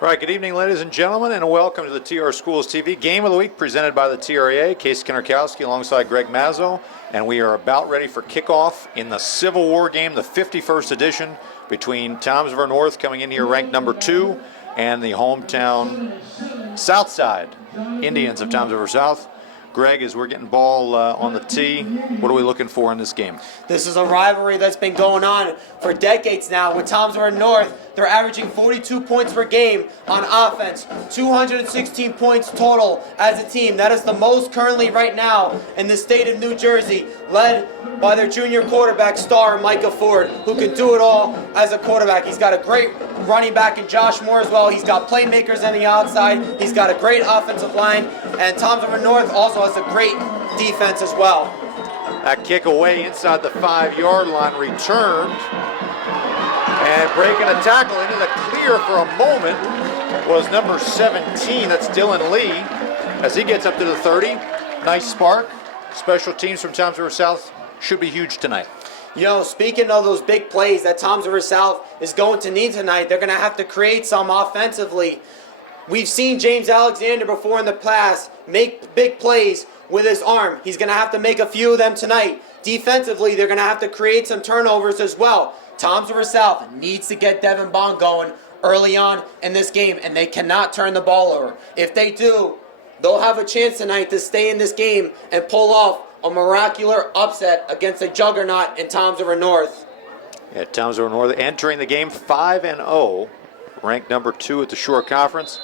All right, good evening, ladies and gentlemen, and welcome to the TR Schools TV Game of the Week presented by the TREA. Casey Kinnerkowski alongside Greg Mazzo, and we are about ready for kickoff in the Civil War game, the 51st edition, between Toms River North, coming in here ranked number 2, and the hometown Southside Indians of Toms River South. Greg, as we're getting ball on the tee, what are we looking for in this game? This is a rivalry that's been going on for decades now. With Toms River North, they're averaging 42 points per game on offense, 216 points total as a team. That is the most currently right now in the state of New Jersey, led by their junior quarterback star, Micah Ford, who can do it all as a quarterback. He's got a great running back in Josh Moore as well. He's got playmakers on the outside. He's got a great offensive line. And Toms River North also has a great defense as well. That kick away inside the 5-yard line, returned, and breaking a tackle into the clear for a moment was number 17, that's Dylan Lee, as he gets up to the 30. Nice spark. Special teams from Toms River South should be huge tonight. You know, speaking of those big plays that Toms River South is going to need tonight, they're going to have to create some offensively. We've seen James Alexander before in the past make big plays with his arm. He's going to have to make a few of them tonight. Defensively, they're going to have to create some turnovers as well. Toms River South needs to get Devin Bond going early on in this game, and they cannot turn the ball over. If they do, they'll have a chance tonight to stay in this game and pull off a miraculous upset against a juggernaut in Toms River North. Yeah, Toms River North entering the game 5-0, ranked number 2 at the Shore Conference.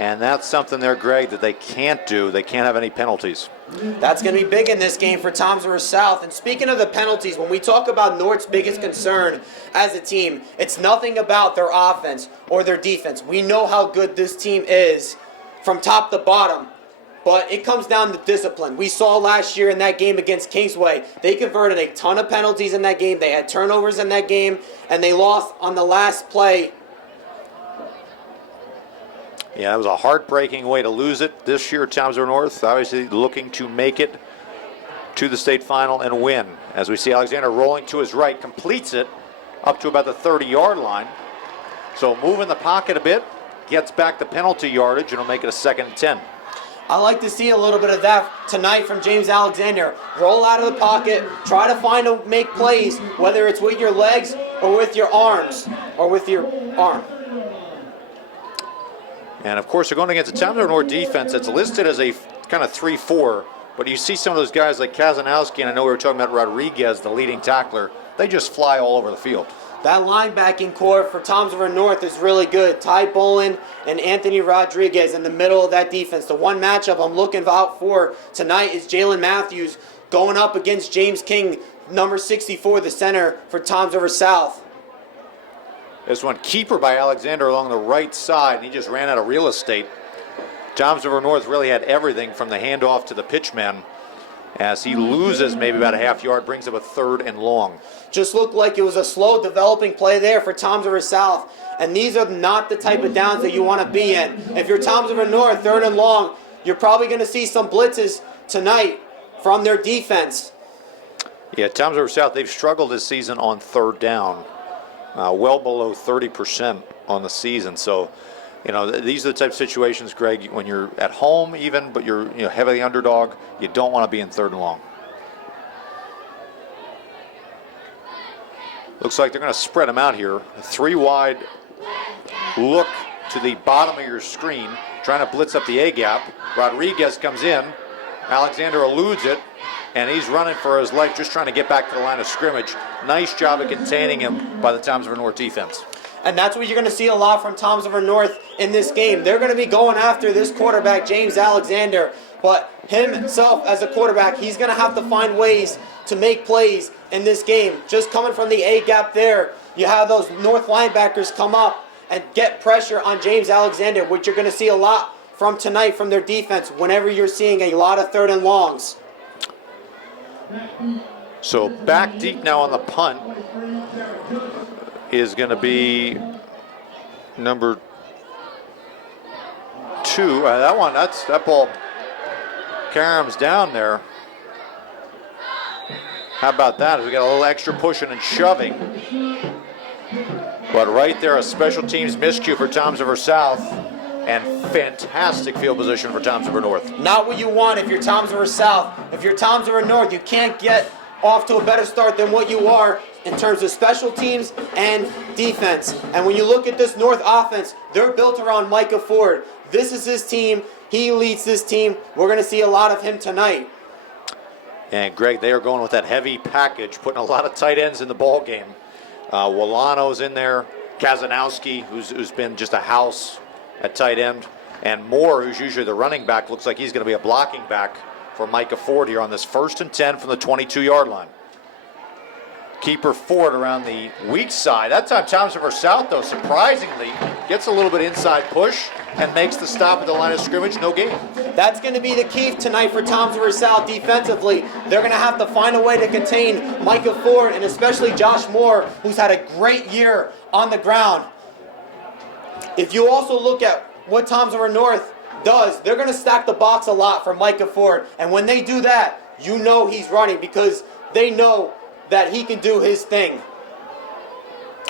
And that's something there, Greg, that they can't do. They can't have any penalties. That's going to be big in this game for Toms River South. And speaking of the penalties, when we talk about North's biggest concern as a team, it's nothing about their offense or their defense. We know how good this team is from top to bottom. But it comes down to discipline. We saw last year in that game against Kingsway, they converted a ton of penalties in that game. They had turnovers in that game, and they lost on the last play. Yeah, it was a heartbreaking way to lose it this year. Toms River North obviously looking to make it to the state final and win. As we see Alexander rolling to his right, completes it up to about the 30-yard line. So moving the pocket a bit, gets back the penalty yardage, and will make it a 2nd and 10. I like to see a little bit of that tonight from James Alexander. Roll out of the pocket, try to find and make plays, whether it's with your legs or with your arms or with your arm. And of course, they're going against a Toms River North defense that's listed as a kind of 3-4. But you see some of those guys like Kazanowski, and I know we were talking about Rodriguez, the leading tackler. They just fly all over the field. That linebacking core for Toms River North is really good. Ty Bolin and Anthony Rodriguez in the middle of that defense. The one matchup I'm looking out for tonight is Jalen Matthews going up against James King, number 64, the center for Toms River South. This one, keeper by Alexander along the right side, and he just ran out of real estate. Toms River North really had everything from the handoff to the pitchman. As he loses maybe about a half yard, brings up a 3rd and long. Just looked like it was a slow developing play there for Toms River South. And these are not the type of downs that you want to be in. If you're Toms River North, 3rd and long, you're probably going to see some blitzes tonight from their defense. Yeah, Toms River South, they've struggled this season on 3rd down. Well below 30% on the season. So, you know, these are the type of situations, Greg, when you're at home even, but you're heavily underdog, you don't want to be in 3rd and long. Looks like they're going to spread them out here. A 3-wide look to the bottom of your screen, trying to blitz up the A-gap. Rodriguez comes in. Alexander eludes it, and he's running for his life, just trying to get back to the line of scrimmage. Nice job of containing him by the Toms River North defense. And that's what you're going to see a lot from Toms River North in this game. They're going to be going after this quarterback, James Alexander. But himself as a quarterback, he's going to have to find ways to make plays in this game. Just coming from the A-gap there, you have those North linebackers come up and get pressure on James Alexander, which you're going to see a lot from tonight from their defense whenever you're seeing a lot of 3rd and longs. So back deep now on the punt is going to be number 2. That ball caroms down there. How about that? We got a little extra pushing and shoving. But right there, a special teams miscue for Toms River South, and fantastic field position for Toms River North. Not what you want if you're Toms River South. If you're Toms River North, you can't get off to a better start than what you are in terms of special teams and defense. And when you look at this North offense, they're built around Micah Ford. This is his team. He leads this team. We're going to see a lot of him tonight. And Greg, they are going with that heavy package, putting a lot of tight ends in the ball game. Wolano's in there, Kazanowski, who's been just a house at tight end, and Moore, who's usually the running back, looks like he's going to be a blocking back for Micah Ford here on this 1st and 10 from the 22-yard line. Keeper Ford around the weak side. That time Toms River South, though, surprisingly, gets a little bit inside push and makes the stop at the line of scrimmage. No gain. That's going to be the key tonight for Toms River South defensively. They're going to have to find a way to contain Micah Ford and especially Josh Moore, who's had a great year on the ground. If you also look at what Toms River North does, they're going to stack the box a lot for Micah Ford. And when they do that, you know he's running because they know that he can do his thing.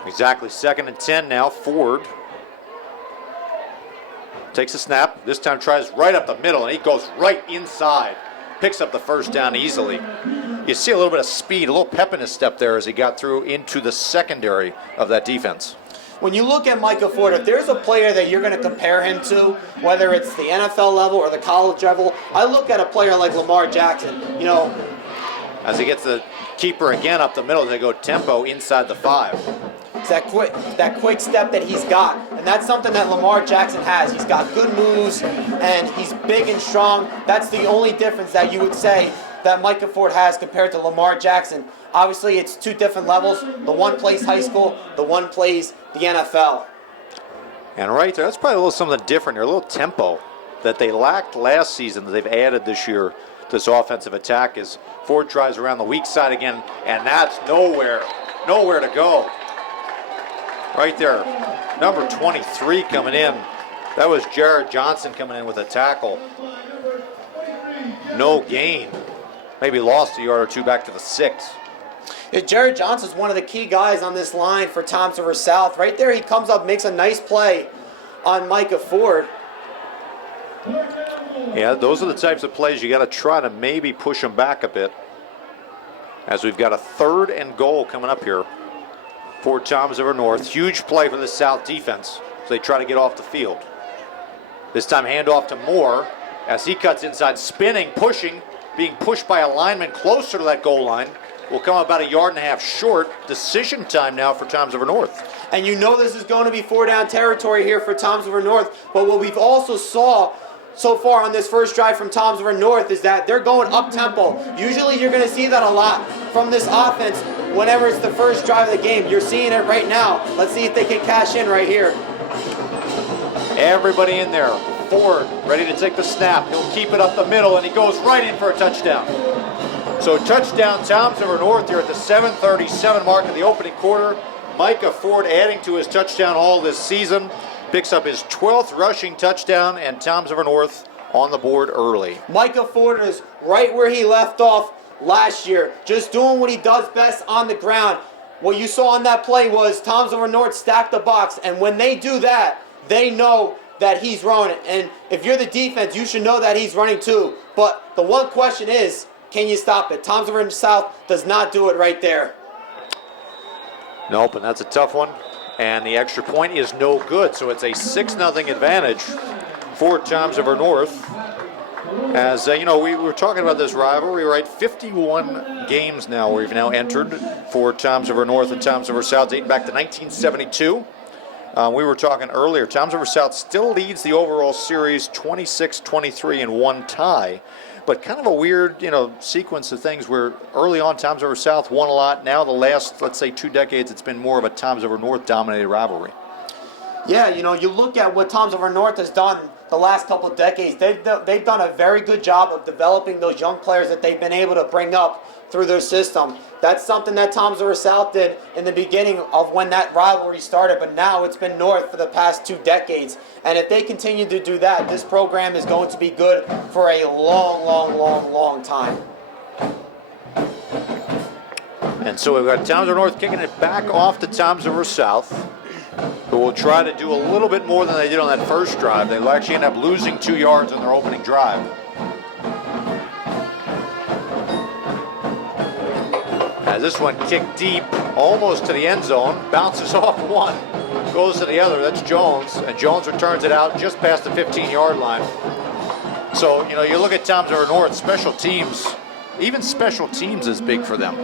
Exactly. 2nd and 10 now. Ford takes a snap. This time tries right up the middle, and he goes right inside. Picks up the first down easily. You see a little bit of speed, a little pep in his step there as he got through into the secondary of that defense. When you look at Micah Ford, if there's a player that you're going to compare him to, whether it's the NFL level or the college level, I look at a player like Lamar Jackson. You know, as he gets the keeper again up the middle, they go tempo inside the 5. It's that quick step that he's got, and that's something that Lamar Jackson has. He's got good moves, and he's big and strong. That's the only difference that you would say that Micah Ford has compared to Lamar Jackson. Obviously, it's two different levels. The one plays high school, the one plays the NFL. And right there, that's probably a little something different here, a little tempo that they lacked last season that they've added this year to this offensive attack as Ford tries around the weak side again, and that's nowhere to go. Right there, number 23 coming in. That was Jared Johnson coming in with a tackle. No gain. Maybe lost a yard or two back to the 6. Jared Johnson's one of the key guys on this line for Toms River South. Right there, he comes up, makes a nice play on Micah Ford. Yeah, those are the types of plays you got to try to maybe push them back a bit. As we've got a 3rd and goal coming up here for Toms River North. Huge play for the South defense as they try to get off the field. This time handoff to Moore as he cuts inside, spinning, pushing, being pushed by a lineman closer to that goal line. Will come about a yard and a half short. Decision time now for Toms River North. And you know this is going to be 4-down territory here for Toms River North. But what we've also saw so far on this first drive from Toms River North is that they're going up-tempo. Usually you're going to see that a lot from this offense whenever it's the first drive of the game. You're seeing it right now. Let's see if they can cash in right here. Everybody in there. Ford ready to take the snap. He'll keep it up the middle, and he goes right in for a touchdown. So touchdown Toms River North here at the 7:37 mark of the opening quarter. Micah Ford adding to his touchdown haul this season. Picks up his 12th rushing touchdown, and Toms River North on the board early. Micah Ford is right where he left off last year, just doing what he does best on the ground. What you saw on that play was Toms River North stack the box, and when they do that, they know that he's running. And if you're the defense, you should know that he's running too. But the one question is, can you stop it? Toms River South does not do it right there. Nope, and that's a tough one. And the extra point is no good, so it's a 6-0 advantage for Toms River North. As you know, we were talking about this rivalry, right? 51 games now we've now entered for Toms River North and Toms River South, dating back to 1972. We were talking earlier, Toms River South still leads the overall series 26-23 in one tie. But kind of a weird, sequence of things where early on Toms River South won a lot. Now the last, let's say, 2 decades, it's been more of a Toms River North dominated rivalry. Yeah, you look at what Toms River North has done the last couple of decades. They've done a very good job of developing those young players that they've been able to bring up through their system. That's something that Toms River South did in the beginning of when that rivalry started, but now it's been North for the past 2 decades. And if they continue to do that, this program is going to be good for a long, long, long, long time. And so we've got Toms River North kicking it back off to Toms River South, who will try to do a little bit more than they did on that first drive. They'll actually end up losing 2 yards on their opening drive. As this one kicked deep, almost to the end zone, bounces off one, goes to the other. That's Jones, and Jones returns it out just past the 15-yard line. So, you know, you look at Toms River North, special teams, even special teams is big for them.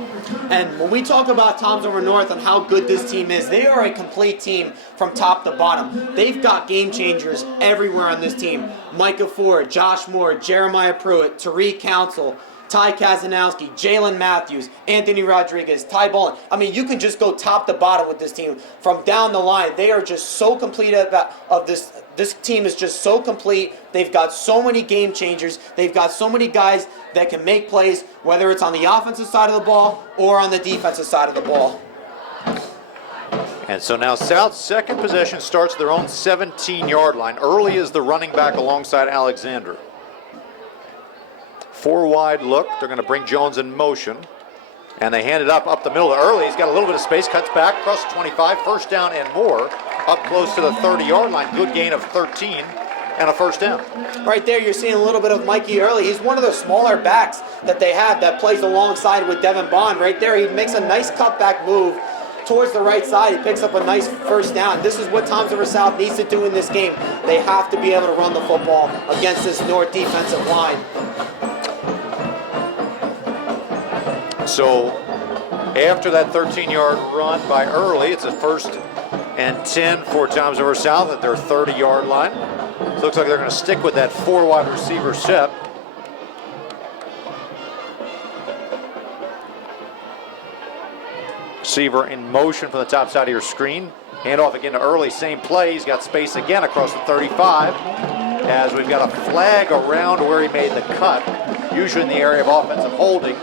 And when we talk about Toms River North and how good this team is, they are a complete team from top to bottom. They've got game changers everywhere on this team. Micah Ford, Josh Moore, Jeremiah Pruitt, Tariq Council, Ty Kazanowski, Jalen Matthews, Anthony Rodriguez, Ty Bolin. I mean, you can just go top to bottom with this team. From down the line, they are just so complete of this. This team is just so complete. They've got so many game changers. They've got so many guys that can make plays, whether it's on the offensive side of the ball or on the defensive side of the ball. And so now South's second possession starts at their own 17-yard line. Early is the running back alongside Alexander. 4 wide look. They're going to bring Jones in motion. And they hand it up the middle to Early. He's got a little bit of space, cuts back, across the 25, first down and more, up close to the 30-yard line. Good gain of 13 and a first down. Right there, you're seeing a little bit of Mikey Early. He's one of the smaller backs that they have that plays alongside with Devin Bond. Right there, he makes a nice cutback move towards the right side. He picks up a nice first down. This is what Toms River South needs to do in this game. They have to be able to run the football against this North defensive line. So after that 13-yard run by Early, it's a 1st and 10 for Toms River South at their 30-yard line. So it looks like they're going to stick with that 4 wide receiver set. Receiver in motion from the top side of your screen. Handoff again to Early, same play. He's got space again across the 35. As we've got a flag around where he made the cut, usually in the area of offensive holding.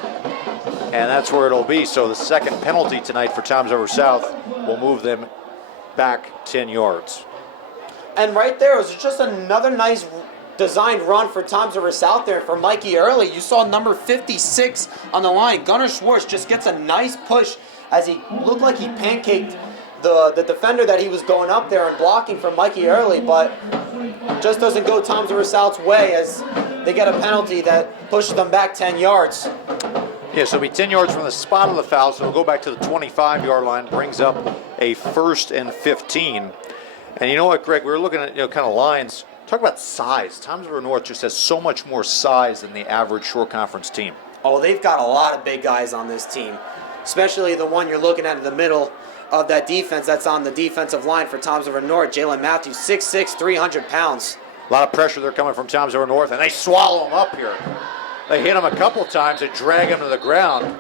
And that's where it'll be. So the second penalty tonight for Toms River South will move them back 10 yards. And right there was just another nice designed run for Toms River South there for Mikey Early. You saw number 56 on the line. Gunnar Schwartz just gets a nice push as he looked like he pancaked the defender that he was going up there and blocking for Mikey Early, but just doesn't go Toms River South's way as they get a penalty that pushes them back 10 yards. Yeah, so it'll be 10 yards from the spot of the foul, so we'll go back to the 25-yard line, brings up a 1st and 15. And you know what, Greg, we were looking at kind of lines. Talk about size. Toms River North just has so much more size than the average Shore Conference team. Oh, they've got a lot of big guys on this team, especially the one you're looking at in the middle of that defense that's on the defensive line for Toms River North. Jalen Matthews, 6'6", 300 pounds. A lot of pressure there coming from Toms River North, and they swallow him up here. They hit him a couple times and drag him to the ground.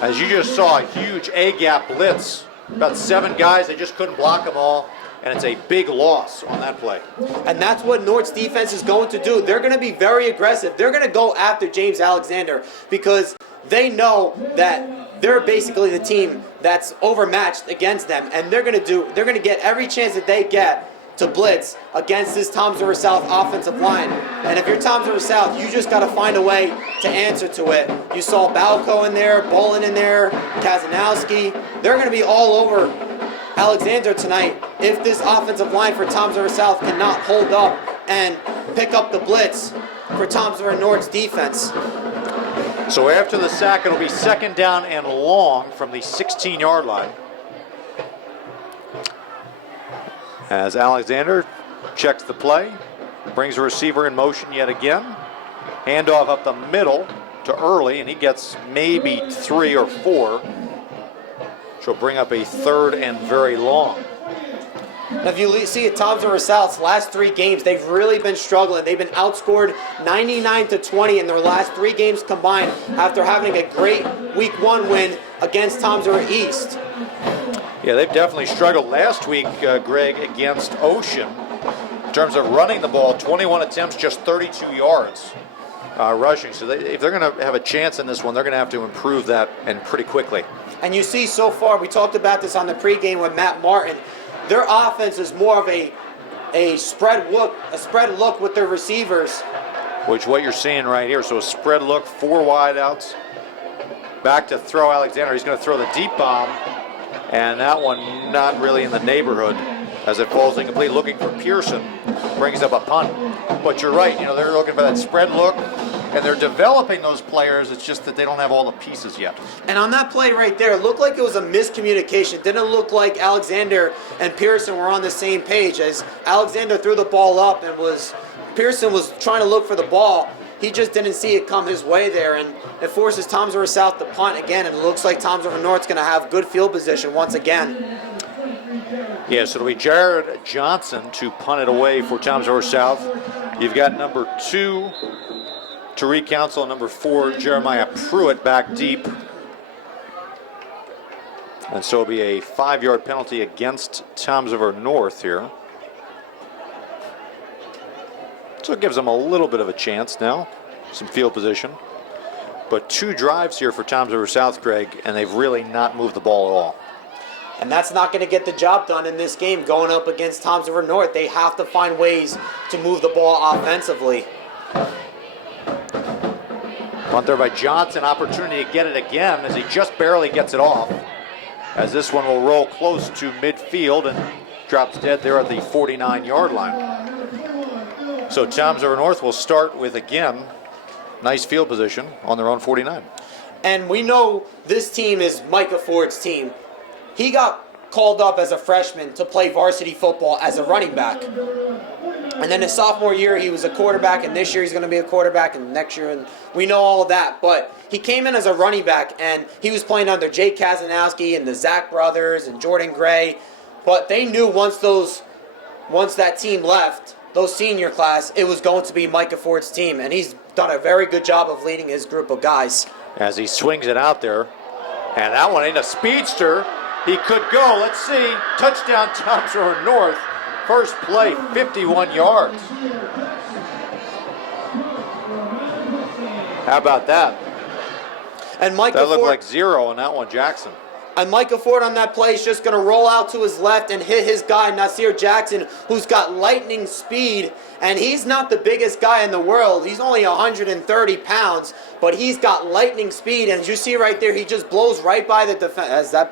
As you just saw, a huge A-gap blitz. About 7 guys, they just couldn't block them all, and it's a big loss on that play. And that's what North's defense is going to do. They're going to be very aggressive. They're going to go after James Alexander because they know that they're basically the team that's overmatched against them, and they're going to get every chance that they get to blitz against this Toms River South offensive line. And if you're Toms River South, you just got to find a way to answer to it. You saw Balco in there, Bolin in there, Kazanowski. They're going to be all over Alexander tonight if this offensive line for Toms River South cannot hold up and pick up the blitz for Toms River North's defense. So after the sack, it'll be 2nd down and long from the 16-yard line. As Alexander checks the play, brings a receiver in motion yet again. Handoff up the middle to Early, and he gets maybe 3 or 4. She'll bring up a 3rd and very long. Now, if you see at Toms River South's last 3 games, they've really been struggling. They've been outscored 99-20 in their last 3 games combined after having a great Week 1 win against Toms River East. Yeah, they've definitely struggled last week, Greg, against Ocean. In terms of running the ball, 21 attempts, just 32 yards rushing. So if they're going to have a chance in this one, they're going to have to improve that, and pretty quickly. And you see so far, we talked about this on the pregame with Matt Martin, their offense is more of a spread look with their receivers. Which what you're seeing right here. So a spread look, 4 wide outs. Back to throw Alexander. He's going to throw the deep bomb. And that one not really in the neighborhood as it falls incomplete. Looking for Pearson. Brings up a punt. But you're right. They're looking for that spread look. And they're developing those players. It's just that they don't have all the pieces yet. And on that play right there, it looked like it was a miscommunication. It didn't look like Alexander and Pearson were on the same page. As Alexander threw the ball up and Pearson was trying to look for the ball. He just didn't see it come his way there, and it forces Toms River South to punt again, and it looks like Toms River North's going to have good field position once again. Yeah, so it'll be Jared Johnson to punt it away for Toms River South. You've got number 2, Tariq Council, and number 4, Jeremiah Pruitt back deep. And so it'll be a 5-yard penalty against Toms River North here. So it gives them a little bit of a chance now, some field position. But 2 drives here for Toms River South, Greg, and they've really not moved the ball at all. And that's not going to get the job done in this game going up against Toms River North. They have to find ways to move the ball offensively. Punt there by Johnson, opportunity to get it again as he just barely gets it off. As this one will roll close to midfield and drops dead there at the 49-yard line. So Toms River North will start with, again, nice field position on their own 49. And we know this team is Micah Ford's team. He got called up as a freshman to play varsity football as a running back. And then his sophomore year, he was a quarterback, and this year he's going to be a quarterback, and next year, and we know all of that. But he came in as a running back, and he was playing under Jake Kazanowski and the Zach brothers and Jordan Gray. But they knew once that team left, those senior class, it was going to be Micah Ford's team, and he's done a very good job of leading his group of guys. As he swings it out there, and that one ain't a speedster. He could go. Let's see. Touchdown, Toms River North. First play, 51 yards. How about that? And Micah That looked Ford, like 0 on that one, Jackson. And Micah Ford on that play is just going to roll out to his left and hit his guy, Nasir Jackson, who's got lightning speed. And he's not the biggest guy in the world. He's only 130 pounds, but he's got lightning speed. And as you see right there, he just blows right by the defense. That's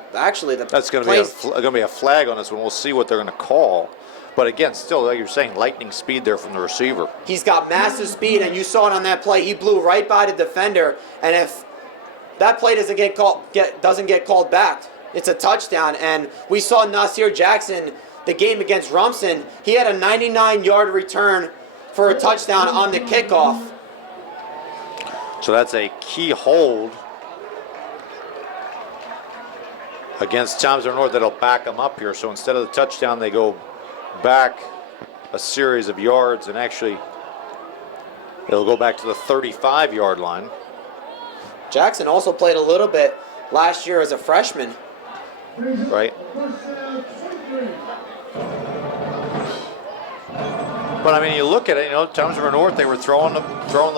He's got massive speed, and you saw it on that play. He blew right by the defender. And if that play doesn't get called back, it's a touchdown. And we saw Nasir Jackson, the game against Rumson, he had a 99-yard return for a touchdown on the kickoff. So that's a key hold against Toms River North that'll back them up here. So instead of the touchdown, they go back a series of yards, and actually it'll go back to the 35-yard line. Jackson also played a little bit last year as a freshman. Right. But I mean, you look at it, Toms River North, they were throwing the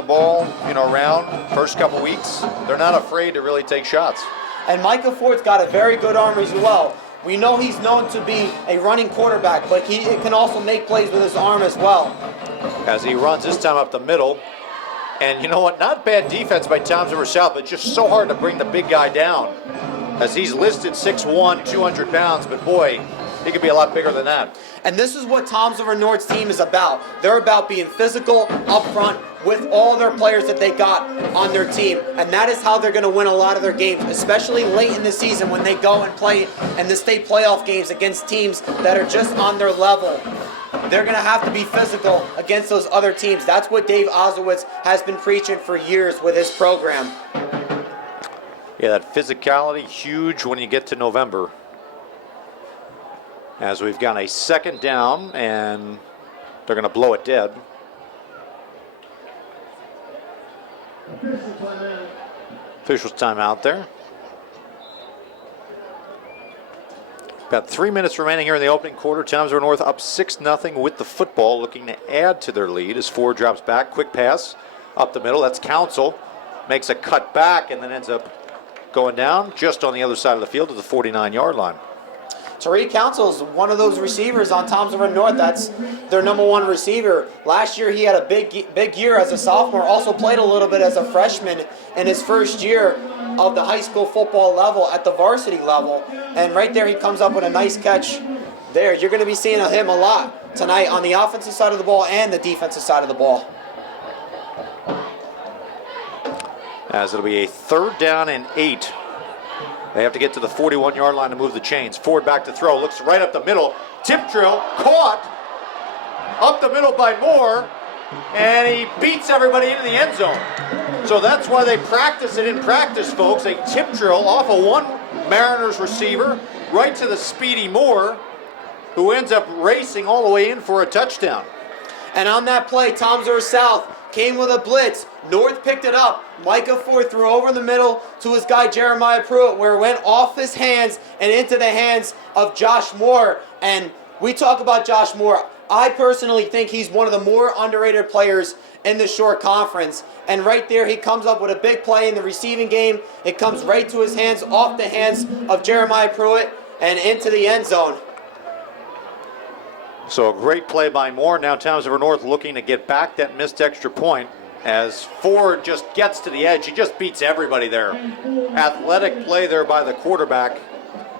ball, around first couple weeks. They're not afraid to really take shots. And Micah Ford's got a very good arm as well. We know he's known to be a running quarterback, but he can also make plays with his arm as well. As he runs this time up the middle. And you know what? Not bad defense by Toms River South, but just so hard to bring the big guy down. As he's listed 6'1", 200 pounds, but boy, he could be a lot bigger than that. And this is what Toms River North's team is about. They're about being physical up front with all their players that they got on their team. And that is how they're going to win a lot of their games, especially late in the season when they go and play in the state playoff games against teams that are just on their level. They're going to have to be physical against those other teams. That's what Dave Ozowitz has been preaching for years with his program. Yeah, that physicality, huge when you get to November. As we've got a second down, and they're going to blow it dead. Officials timeout there. About 3 minutes remaining here in the opening quarter. Toms River North up 6-0 with the football, looking to add to their lead as Ford drops back. Quick pass up the middle. That's Council. Makes a cut back and then ends up going down just on the other side of the field to the 49-yard line. Tariq Council is one of those receivers on Toms River North. That's their number one receiver. Last year he had a big year as a sophomore. Also played a little bit as a freshman in his first year of the high school football level at the varsity level. And right there he comes up with a nice catch there. You're going to be seeing him a lot tonight on the offensive side of the ball and the defensive side of the ball. As it'll be a 3rd down and 8. They have to get to the 41-yard line to move the chains. Ford back to throw, looks right up the middle. Tip drill, caught up the middle by Moore, and he beats everybody into the end zone. So that's why they practice it in practice, folks. A tip drill off of one Mariners receiver right to the speedy Moore, who ends up racing all the way in for a touchdown. And on that play, Toms River South came with a blitz. North picked it up. Micah Ford threw over the middle to his guy Jeremiah Pruitt, where it went off his hands and into the hands of Josh Moore. And we talk about Josh Moore. I personally think he's one of the more underrated players in the short conference. And right there, he comes up with a big play in the receiving game. It comes right to his hands, off the hands of Jeremiah Pruitt, and into the end zone. So a great play by Moore. Now Toms River North looking to get back that missed extra point as Ford just gets to the edge. He just beats everybody there. Athletic play there by the quarterback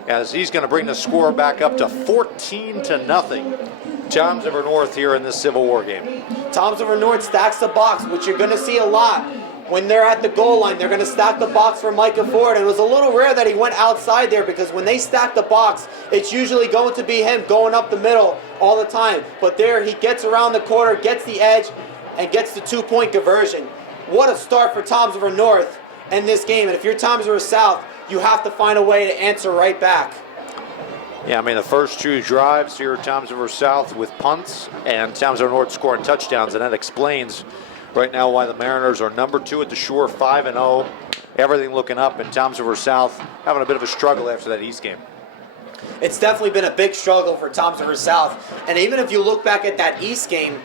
as he's going to bring the score back up to 14-0. Toms River North here in this Civil War game. Toms River North stacks the box, which you're going to see a lot. When they're at the goal line, they're going to stack the box for Micah Ford. And it was a little rare that he went outside there because when they stack the box, it's usually going to be him going up the middle all the time. But there he gets around the corner, gets the edge, and gets the 2-point conversion. What a start for Toms River North in this game. And if you're Toms River South, you have to find a way to answer right back. Yeah, I mean, the first 2 drives here at Toms River South with punts and Toms River North scoring touchdowns, and that explains right now why the Mariners are number 2 at the Shore, 5-0. Everything looking up, and Toms River South having a bit of a struggle after that East game. It's definitely been a big struggle for Toms River South. And even if you look back at that East game,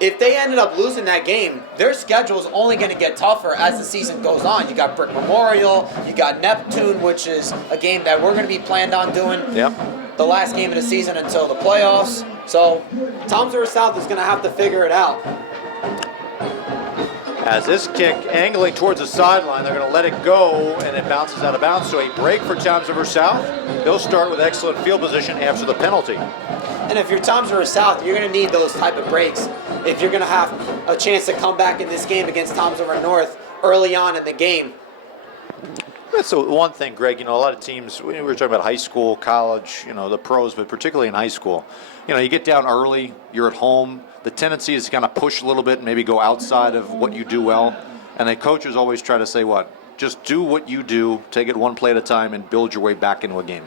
if they ended up losing that game, their schedule is only going to get tougher as the season goes on. You got Brick Memorial, you got Neptune, which is a game that we're going to be planned on doing. Yep. The last game of the season until the playoffs. So Toms River South is going to have to figure it out. As this kick angling towards the sideline, they're going to let it go, and it bounces out of bounds. So a break for Toms River South. They'll start with excellent field position after the penalty. And if you're Toms River South, you're going to need those type of breaks if you're going to have a chance to come back in this game against Toms River North early on in the game. That's the one thing, Greg. You know, a lot of teams, we were talking about high school, college, you know, the pros, but particularly in high school, you know, you get down early, you're at home. The tendency is to kind of push a little bit and maybe go outside of what you do well. And the coaches always try to say what? Just do what you do, take it one play at a time, and build your way back into a game.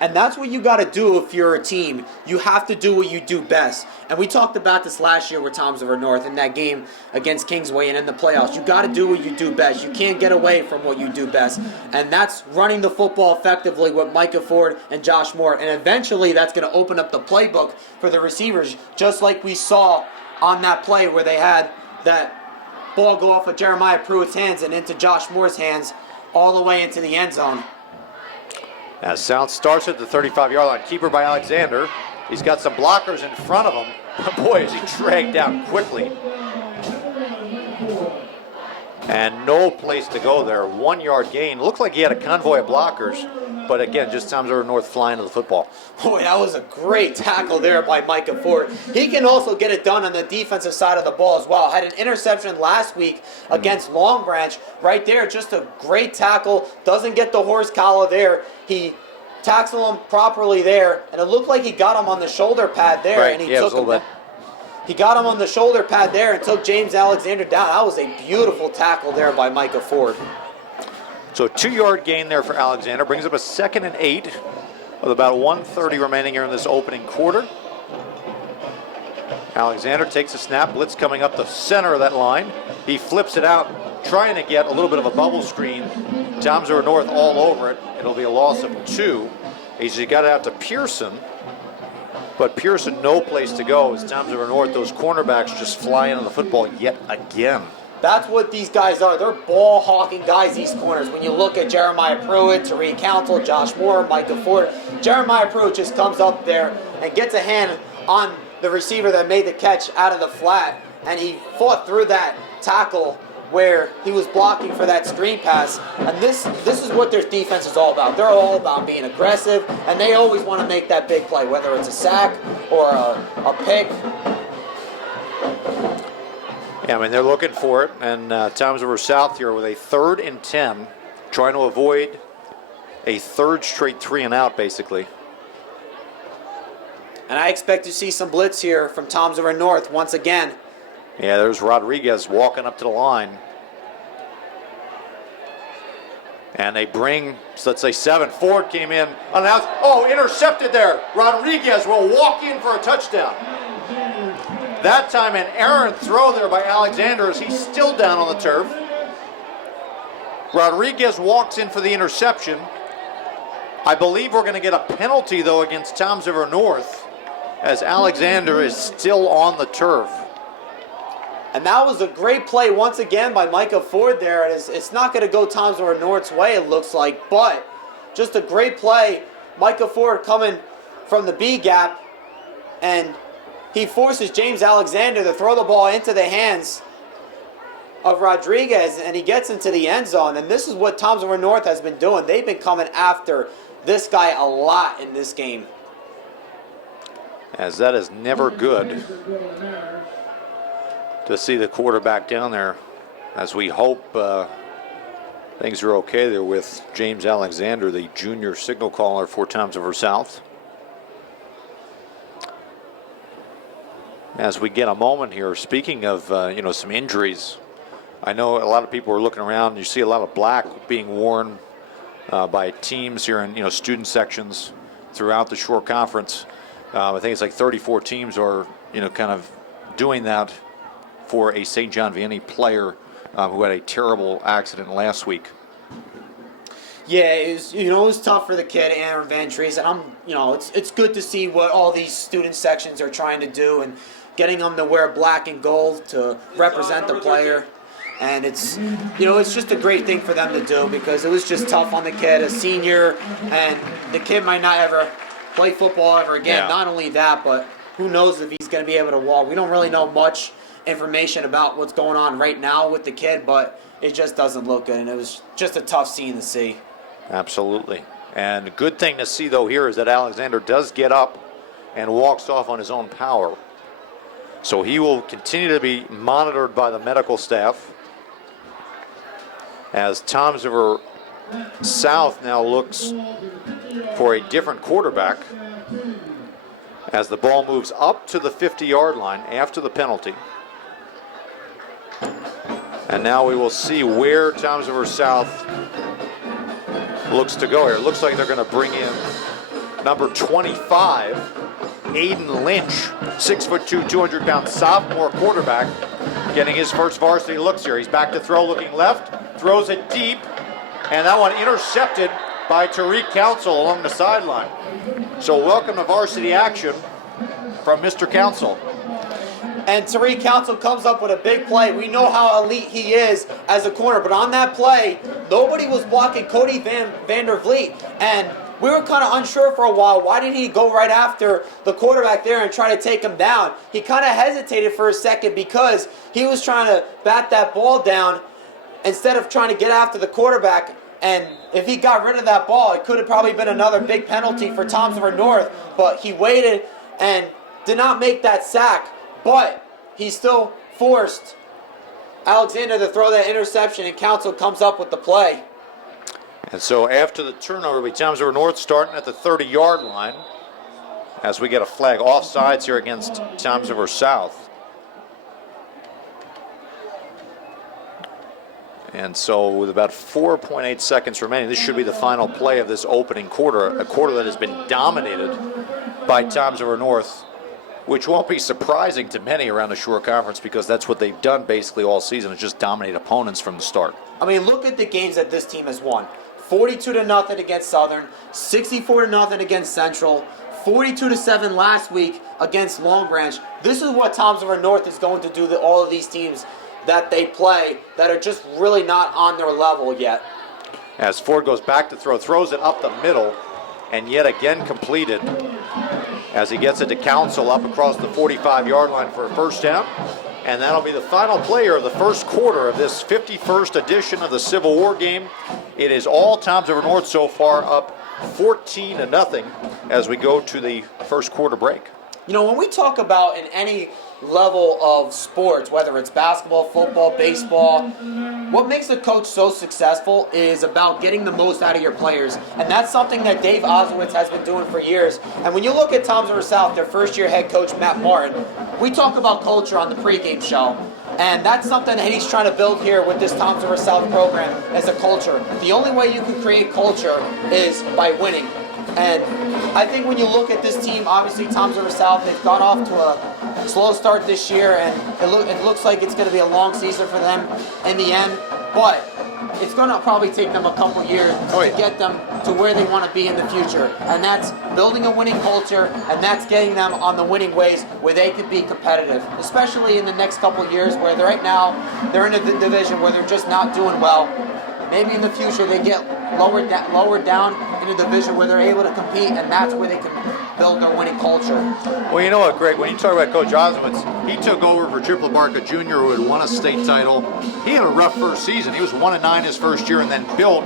And that's what you got to do if you're a team. You have to do what you do best. And we talked about this last year with Toms River North in that game against Kingsway and in the playoffs. You got to do what you do best. You can't get away from what you do best. And that's running the football effectively with Micah Ford and Josh Moore. And eventually that's going to open up the playbook for the receivers, just like we saw on that play where they had that ball go off of Jeremiah Pruitt's hands and into Josh Moore's hands all the way into the end zone. As South starts at the 35-yard line, keeper by Alexander. He's got some blockers in front of him. Boy, is he dragged down quickly. And no place to go there. 1-yard gain. Looked like he had a convoy of blockers. But again, just Toms River North flying to the football. Boy, that was a great tackle there by Micah Ford. He can also get it done on the defensive side of the ball as well. Had an interception last week against Long Branch. Right there, just a great tackle. Doesn't get the horse collar there. He tackles him properly there. And it looked like he got him on the shoulder pad there. Right, And he yeah, took him down. He got him on the shoulder pad there and took James Alexander down. That was a beautiful tackle there by Micah Ford. So a 2-yard gain there for Alexander. Brings up a 2nd and 8 with about 1:30 remaining here in this opening quarter. Alexander takes a snap. Blitz coming up the center of that line. He flips it out, trying to get a little bit of a bubble screen. Toms River North all over it. It'll be a loss of 2. He's got it out to Pearson. But Pearson, no place to go. As Toms River North, those cornerbacks just fly into the football yet again. That's what these guys are. They're ball-hawking guys, these corners. When you look at Jeremiah Pruitt, Tariq Council, Josh Moore, Micah Ford, Jeremiah Pruitt just comes up there and gets a hand on the receiver that made the catch out of the flat, and he fought through that tackle where he was blocking for that screen pass. And this is what their defense is all about. They're all about being aggressive, and they always want to make that big play, whether it's a sack or a pick. Yeah, I mean, they're looking for it, and Toms River South here with a 3rd and 10, trying to avoid a 3rd straight 3 and out, basically. And I expect to see some blitz here from Toms River North once again. Yeah, there's Rodriguez walking up to the line. And they bring, so let's say 7. Ford came in, announced, intercepted there. Rodriguez will walk in for a touchdown. That time an errant throw there by Alexander as he's still down on the turf. Rodriguez walks in for the interception. I believe we're going to get a penalty, though, against Toms River North as Alexander is still on the turf. And that was a great play once again by Micah Ford there. It's not going to go Toms River North's way, it looks like, but just a great play. Micah Ford coming from the B gap, and he forces James Alexander to throw the ball into the hands of Rodriguez, and he gets into the end zone. And this is what Toms River North has been doing. They've been coming after this guy a lot in this game. As that is never good to see the quarterback down there, as we hope things are okay there with James Alexander, the junior signal caller for Toms River South. As we get a moment here, speaking of some injuries, I know a lot of people are looking around. You see a lot of black being worn by teams here in student sections throughout the Shore Conference. I think it's like 34 teams are kind of doing that for a St. John Vianney player who had a terrible accident last week. Yeah, it was tough for the kid, Aaron Van Trees, and it's good to see what all these student sections are trying to do and getting them to wear black and gold to represent the player. And it's just a great thing for them to do because it was just tough on the kid, a senior, and the kid might not ever play football ever again. Yeah. Not only that, but who knows if he's going to be able to walk. We don't really know much information about what's going on right now with the kid, but it just doesn't look good, and it was just a tough scene to see. Absolutely. And a good thing to see, though, here is that Alexander does get up and walks off on his own power. So he will continue to be monitored by the medical staff as Toms River South now looks for a different quarterback as the ball moves up to the 50-yard line after the penalty. And now we will see where Toms River South looks to go here. It looks like they're going to bring in number 25, Aiden Lynch, 6'2", 200-pound sophomore quarterback, getting his first varsity looks here. He's back to throw, looking left, throws it deep, and that one intercepted by Tariq Council along the sideline. So welcome to varsity action from Mr. Council. And Tariq Council comes up with a big play. We know how elite he is as a corner, but on that play, nobody was blocking Cody Vander Vliet, and we were kind of unsure for a while. Why did he go right after the quarterback there and try to take him down? He kind of hesitated for a second because he was trying to bat that ball down instead of trying to get after the quarterback. And if he got rid of that ball, it could have probably been another big penalty for Toms River North. But he waited and did not make that sack. But he still forced Alexander to throw that interception, and Council comes up with the play. And so after the turnover, we Toms River North starting at the 30-yard line as we get a flag offsides here against Toms River South. And so with about 4.8 seconds remaining, this should be the final play of this opening quarter, a quarter that has been dominated by Toms River North, which won't be surprising to many around the Shore Conference because that's what they've done basically all season, is just dominate opponents from the start. I mean, look at the games that this team has won. 42-0 against Southern, 64-0 against Central, 42-7 last week against Long Branch. This is what Toms River North is going to do to all of these teams that they play that are just really not on their level yet. As Ford goes back to throw, throws it up the middle, and yet again completed as he gets it to Council up across the 45-yard line for a first down. And that'll be the final player of the first quarter of this 51st edition of the Civil War game. It is all Toms River North so far, up 14-0 as we go to the first quarter break. You know, when we talk about in any level of sports, whether it's basketball, football, baseball, what makes a coach so successful is about getting the most out of your players. And that's something that Dave Osowitz has been doing for years. And when you look at Toms River South, their first-year head coach, Matt Martin, we talk about culture on the pregame show. And that's something that he's trying to build here with this Toms River South program as a culture. The only way you can create culture is by winning. And I think when you look at this team, obviously Toms River South, they've got off to a slow start this year, and it looks like it's going to be a long season for them in the end. But it's going to probably take them a couple years to get them to where they want to be in the future. And that's building a winning culture, and that's getting them on the winning ways where they could be competitive, especially in the next couple years where right now they're in a division where they're just not doing well. Maybe in the future they get lowered down in a division where they're able to compete, and that's where they can build their winning culture. Well, you know what, Greg, when you talk about Coach Osowitz, he took over for Triple Barca Jr., who had won a state title. He had a rough first season. He was 1-9 his first year, and then built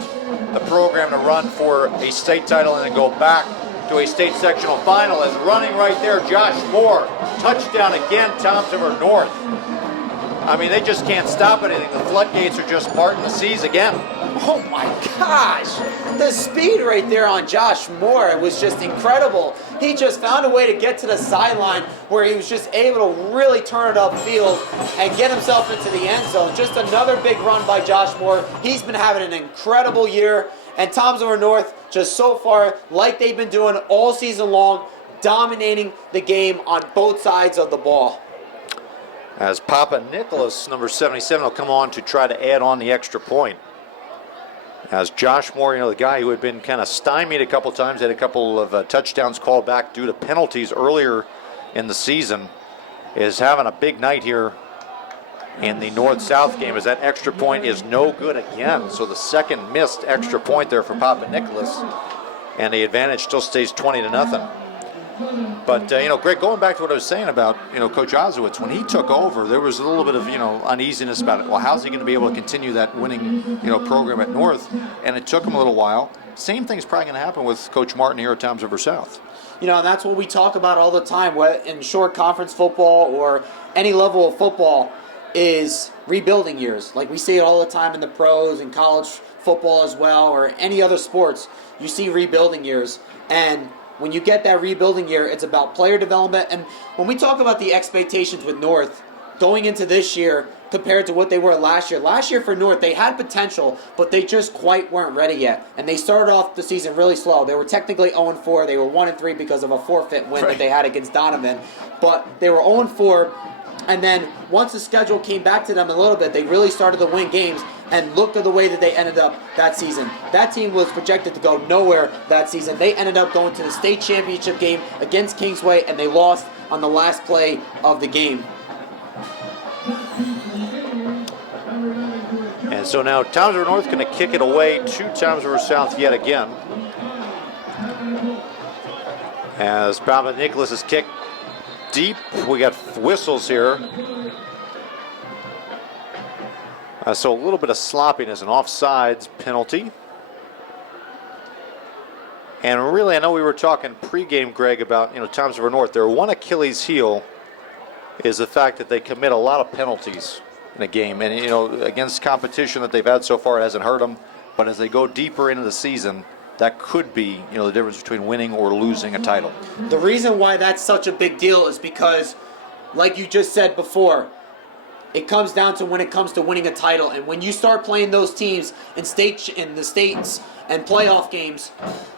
the program to run for a state title and then go back to a state sectional final. As running right there, Josh Moore, touchdown again, Toms River North. I mean, they just can't stop anything. The floodgates are just parting the seas again. Oh my gosh! The speed right there on Josh Moore was just incredible. He just found a way to get to the sideline where he was just able to really turn it upfield and get himself into the end zone. Just another big run by Josh Moore. He's been having an incredible year. And Toms River North, just so far, like they've been doing all season long, dominating the game on both sides of the ball. As Papa Nicholas, number 77, will come on to try to add on the extra point. As Josh Moore, you know, the guy who had been kind of stymied a couple times, had a couple of touchdowns called back due to penalties earlier in the season, is having a big night here in the North-South game, as that extra point is no good again. So the second missed extra point there for Papa Nicholas, and the advantage still stays 20-0. But, you know, Greg, going back to what I was saying about, you know, Coach Osowitz, when he took over, there was a little bit of, you know, uneasiness about it. Well, how's he going to be able to continue that winning, you know, program at North? And it took him a little while. Same thing's probably going to happen with Coach Martin here at Toms River South. You know, and that's what we talk about all the time in short conference football or any level of football is rebuilding years. Like we see it all the time in the pros and college football as well, or any other sports. You see rebuilding years. And when you get that rebuilding year, it's about player development. And when we talk about the expectations with North going into this year compared to what they were last year for North, they had potential, but they just quite weren't ready yet. And they started off the season really slow. They were technically 0-4. They were 1-3 because of a forfeit win that they had against Donovan. But they were 0-4. And then once the schedule came back to them a little bit, they really started to win games. And look at the way that they ended up that season. That team was projected to go nowhere that season. They ended up going to the state championship game against Kingsway, and they lost on the last play of the game. And so now Toms River North going to kick it away to Toms River South yet again. As Papa Nicholas is kicked deep, we got whistles here. So a little bit of sloppiness, an offsides penalty. And really, I know we were talking pregame, Greg, about, you know, Toms River North. Their one Achilles heel is the fact that they commit a lot of penalties in a game. And, you know, against competition that they've had so far, it hasn't hurt them. But as they go deeper into the season, that could be, you know, the difference between winning or losing a title. The reason why that's such a big deal is because, like you just said before, it comes down to when it comes to winning a title. And when you start playing those teams in the states and playoff games,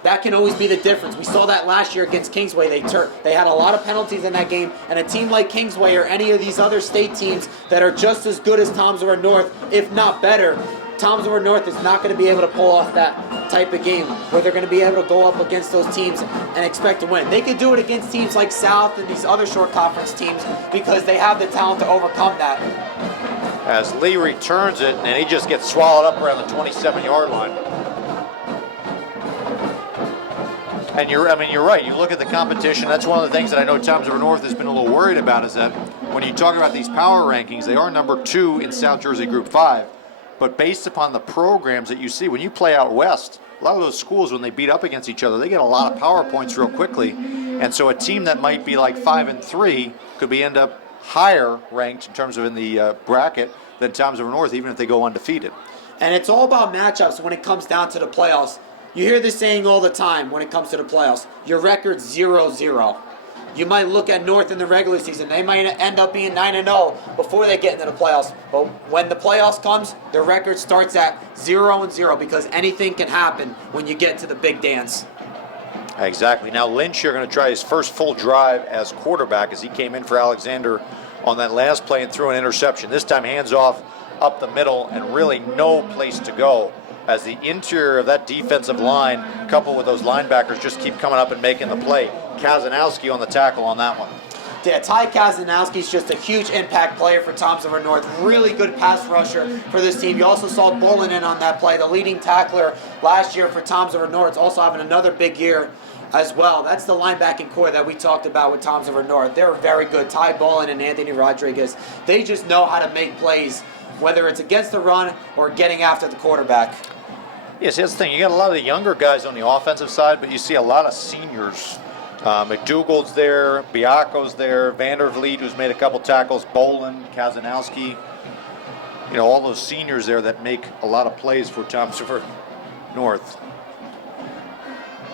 that can always be the difference. We saw that last year against Kingsway. They had a lot of penalties in that game. And a team like Kingsway or any of these other state teams that are just as good as Toms River North, if not better, Toms River North is not going to be able to pull off that type of game where they're going to be able to go up against those teams and expect to win. They could do it against teams like South and these other short conference teams because they have the talent to overcome that. As Lee returns it, and he just gets swallowed up around the 27-yard line. And you're right. You look at the competition. That's one of the things that I know Toms River North has been a little worried about, is that when you talk about these power rankings, they are number 2 in South Jersey Group 5. But based upon the programs that you see, when you play out west, a lot of those schools, when they beat up against each other, they get a lot of power points real quickly. And so a team that might be like 5-3 could end up higher ranked in terms of in the bracket than Toms River North, even if they go undefeated. And it's all about matchups when it comes down to the playoffs. You hear this saying all the time when it comes to the playoffs. Your record's 0-0. You might look at North in the regular season. They might end up being 9-0 before they get into the playoffs. But when the playoffs comes, their record starts at 0-0 because anything can happen when you get to the big dance. Exactly. Now Lynch here going to try his first full drive as quarterback, as he came in for Alexander on that last play and threw an interception. This time hands off up the middle and really no place to go, as the interior of that defensive line, coupled with those linebackers, just keep coming up and making the play. Kazanowski on the tackle on that one. Yeah, Ty Kazanowski's just a huge impact player for Toms River North. Really good pass rusher for this team. You also saw Bolin in on that play, the leading tackler last year for Toms River North, also having another big year as well. That's the linebacking core that we talked about with Toms River North. They're very good. Ty Bolin and Anthony Rodriguez. They just know how to make plays, whether it's against the run or getting after the quarterback. Yes, that's the thing. You got a lot of the younger guys on the offensive side, but you see a lot of seniors. McDougald's there, Biaco's there, Vandervliet, who's made a couple tackles, Bolin, Kazanowski. You know, all those seniors there that make a lot of plays for Toms River North.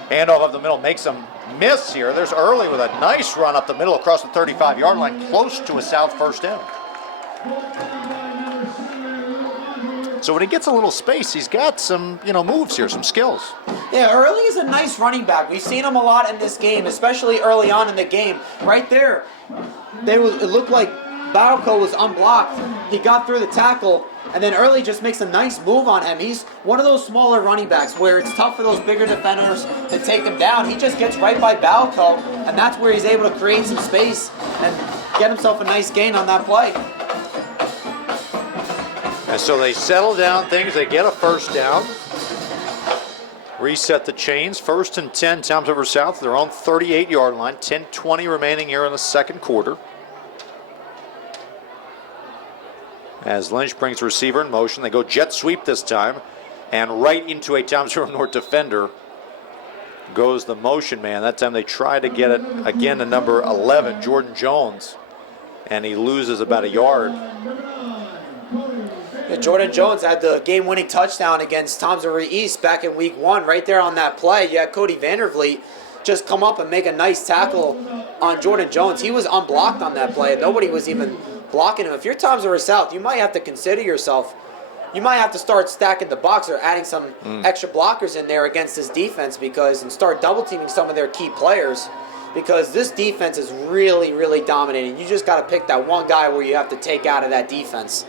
Handoff up the middle makes them miss here. There's Early with a nice run up the middle across the 35-yard line, close to a South first down. So when he gets a little space, he's got some, moves here, some skills. Yeah, Early is a nice running back. We've seen him a lot in this game, especially early on in the game. Right there, it looked like Bauco was unblocked. He got through the tackle, and then Early just makes a nice move on him. He's one of those smaller running backs where it's tough for those bigger defenders to take him down. He just gets right by Bauco, and that's where he's able to create some space and get himself a nice gain on that play. And so they settle down things. They get a first down. Reset the chains. 1st and 10, Toms River South. Their own 38-yard line. 10:20 remaining here in the second quarter. As Lynch brings the receiver in motion, they go jet sweep this time. And right into a Toms River North defender goes the motion man. That time they try to get it again to number 11, Jordan Jones. And he loses about a yard. Jordan Jones had the game-winning touchdown against Toms River East back in week 1. Right there on that play, you had Cody Vandervliet just come up and make a nice tackle on Jordan Jones. He was unblocked on that play. Nobody was even blocking him. If you're Toms River South, you might have to consider yourself. You might have to start stacking the box or adding some extra blockers in there against this defense and start double-teaming some of their key players, because this defense is really, really dominating. You just got to pick that one guy where you have to take out of that defense.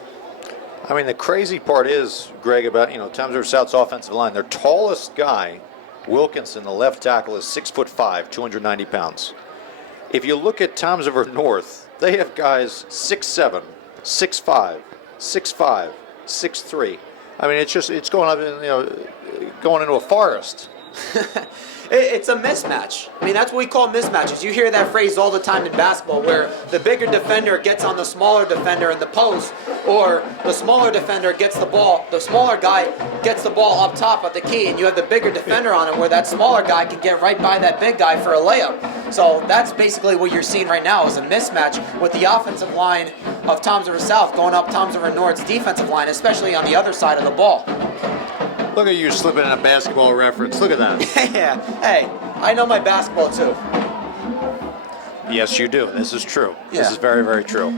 I mean, the crazy part is, Greg, about, Toms River South's offensive line. Their tallest guy, Wilkinson, the left tackle, is 6'5", 290 pounds. If you look at Toms River North, they have guys 6'7", 6'5", 6'5", 6'3". I mean, it's going up, going into a forest. It's a mismatch. I mean, that's what we call mismatches. You hear that phrase all the time in basketball, where the bigger defender gets on the smaller defender in the post, or the smaller defender gets the ball, the smaller guy gets the ball up top at the key, and you have the bigger defender on it, where that smaller guy can get right by that big guy for a layup. So that's basically what you're seeing right now, is a mismatch with the offensive line of Toms River South going up Toms River North's defensive line, especially on the other side of the ball. Look at you slipping in a basketball reference. Look at that. Yeah. Hey, I know my basketball too. Yes, you do. This is true. Yeah. This is very, very true.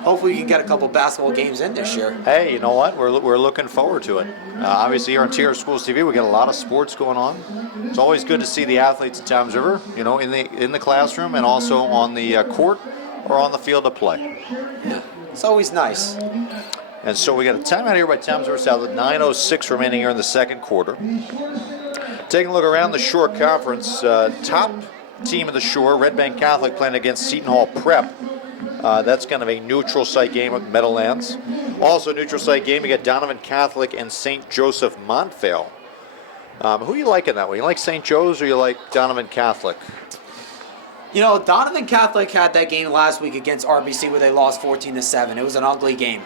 Hopefully we can get a couple basketball games in this year. Hey, you know what? We're looking forward to it. Obviously, here on TR Schools TV, we get a lot of sports going on. It's always good to see the athletes in Toms River, in the classroom and also on the court or on the field of play. Yeah, it's always nice. And so we got a timeout here by Toms River South with 9:06 remaining here in the second quarter. Taking a look around the Shore Conference, top team of the Shore, Red Bank Catholic, playing against Seton Hall Prep. That's kind of a neutral site game with Meadowlands. Also neutral site game, you got Donovan Catholic and St. Joseph Montvale. Who you like in that one? You like St. Joe's or you like Donovan Catholic? You know, Donovan Catholic had that game last week against RBC where they lost 14-7. It was an ugly game.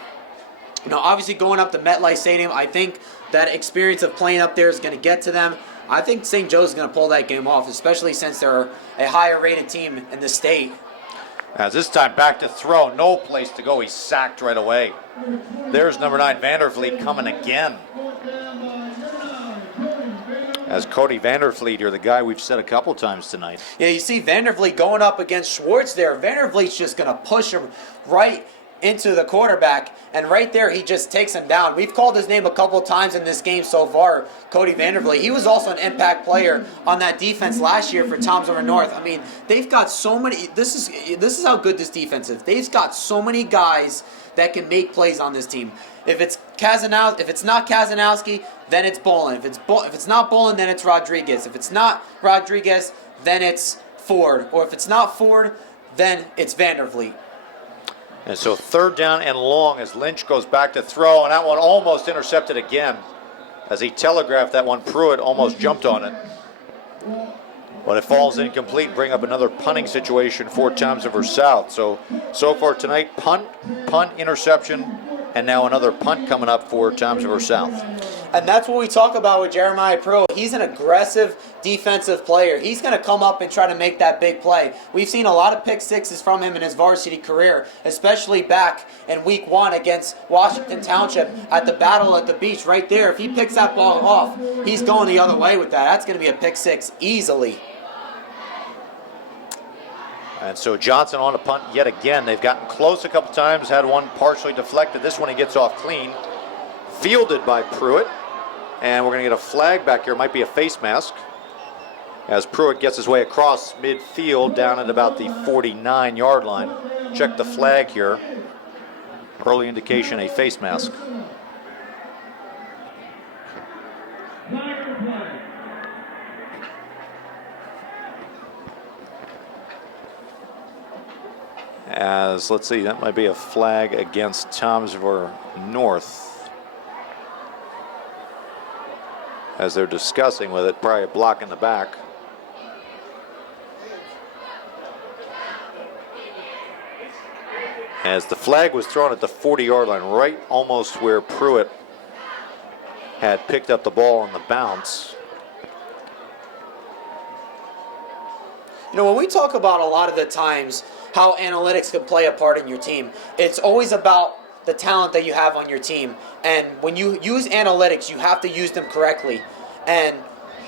You know, obviously going up to MetLife Stadium, I think that experience of playing up there is going to get to them. I think St. Joe's is going to pull that game off, especially since they're a higher rated team in the state. As this time back to throw, no place to go. He's sacked right away. There's number 9, Vandervliet, coming again. As Cody Vandervliet here, the guy we've said a couple times tonight. Yeah, you see Vandervliet going up against Schwartz there. Vandervliet's just going to push him right into the quarterback, and right there he just takes him down. We've called his name a couple times in this game so far, Cody Vandervliet. He was also an impact player on that defense last year for Toms River North. I mean, they've got so many. This is how good this defense is. They've got so many guys that can make plays on this team. If it's not Kazanowski, then it's Bolin. If it's not Bolin, then it's Rodriguez. If it's not Rodriguez, then it's Ford. Or if it's not Ford, then it's Vandervliet. And so 3rd down and long as Lynch goes back to throw, and that one almost intercepted again. As he telegraphed that one, Pruitt almost jumped on it. But it falls incomplete, bring up another punting situation for Toms River South. So far tonight, punt, interception, and now another punt coming up for Toms River South. And that's what we talk about with Jeremiah Pruitt. He's an aggressive defensive player. He's going to come up and try to make that big play. We've seen a lot of pick sixes from him in his varsity career, especially back in week 1 against Washington Township at the Battle at the Beach right there. If he picks that ball off, he's going the other way with that. That's going to be a pick 6 easily. And so Johnson on a punt yet again. They've gotten close a couple times, had one partially deflected. This one he gets off clean. Fielded by Pruitt. And we're going to get a flag back here. It might be a face mask. As Pruitt gets his way across midfield down at about the 49-yard line. Check the flag here. Early indication, a face mask. As, let's see, that might be a flag against Toms River North. As they're discussing with it, probably a block in the back. As the flag was thrown at the 40-yard line, right almost where Pruitt had picked up the ball on the bounce. You know, when we talk about a lot of the times how analytics can play a part in your team, it's always about the talent that you have on your team. And when you use analytics, you have to use them correctly. And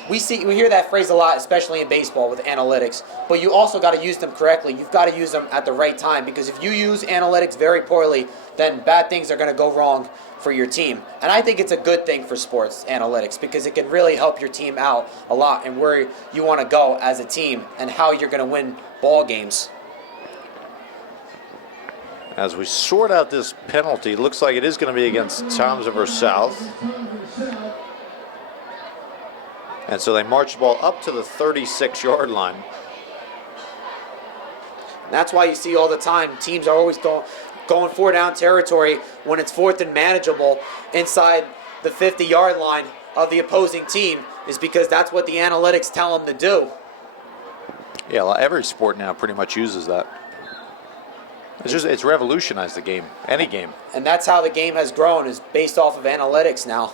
we hear that phrase a lot, especially in baseball with analytics. But you also got to use them correctly. You've got to use them at the right time, because if you use analytics very poorly, then bad things are going to go wrong for your team. And I think it's a good thing for sports analytics, because it can really help your team out a lot and where you want to go as a team and how you're going to win ball games. As we sort out this penalty, looks like it is going to be against Toms River South. And so they march the ball up to the 36-yard line. And that's why you see all the time teams are always going 4-down territory when it's 4th and manageable inside the 50-yard line of the opposing team, is because that's what the analytics tell them to do. Yeah, well, every sport now pretty much uses that. It's revolutionized the game, any game. And that's how the game has grown, is based off of analytics now.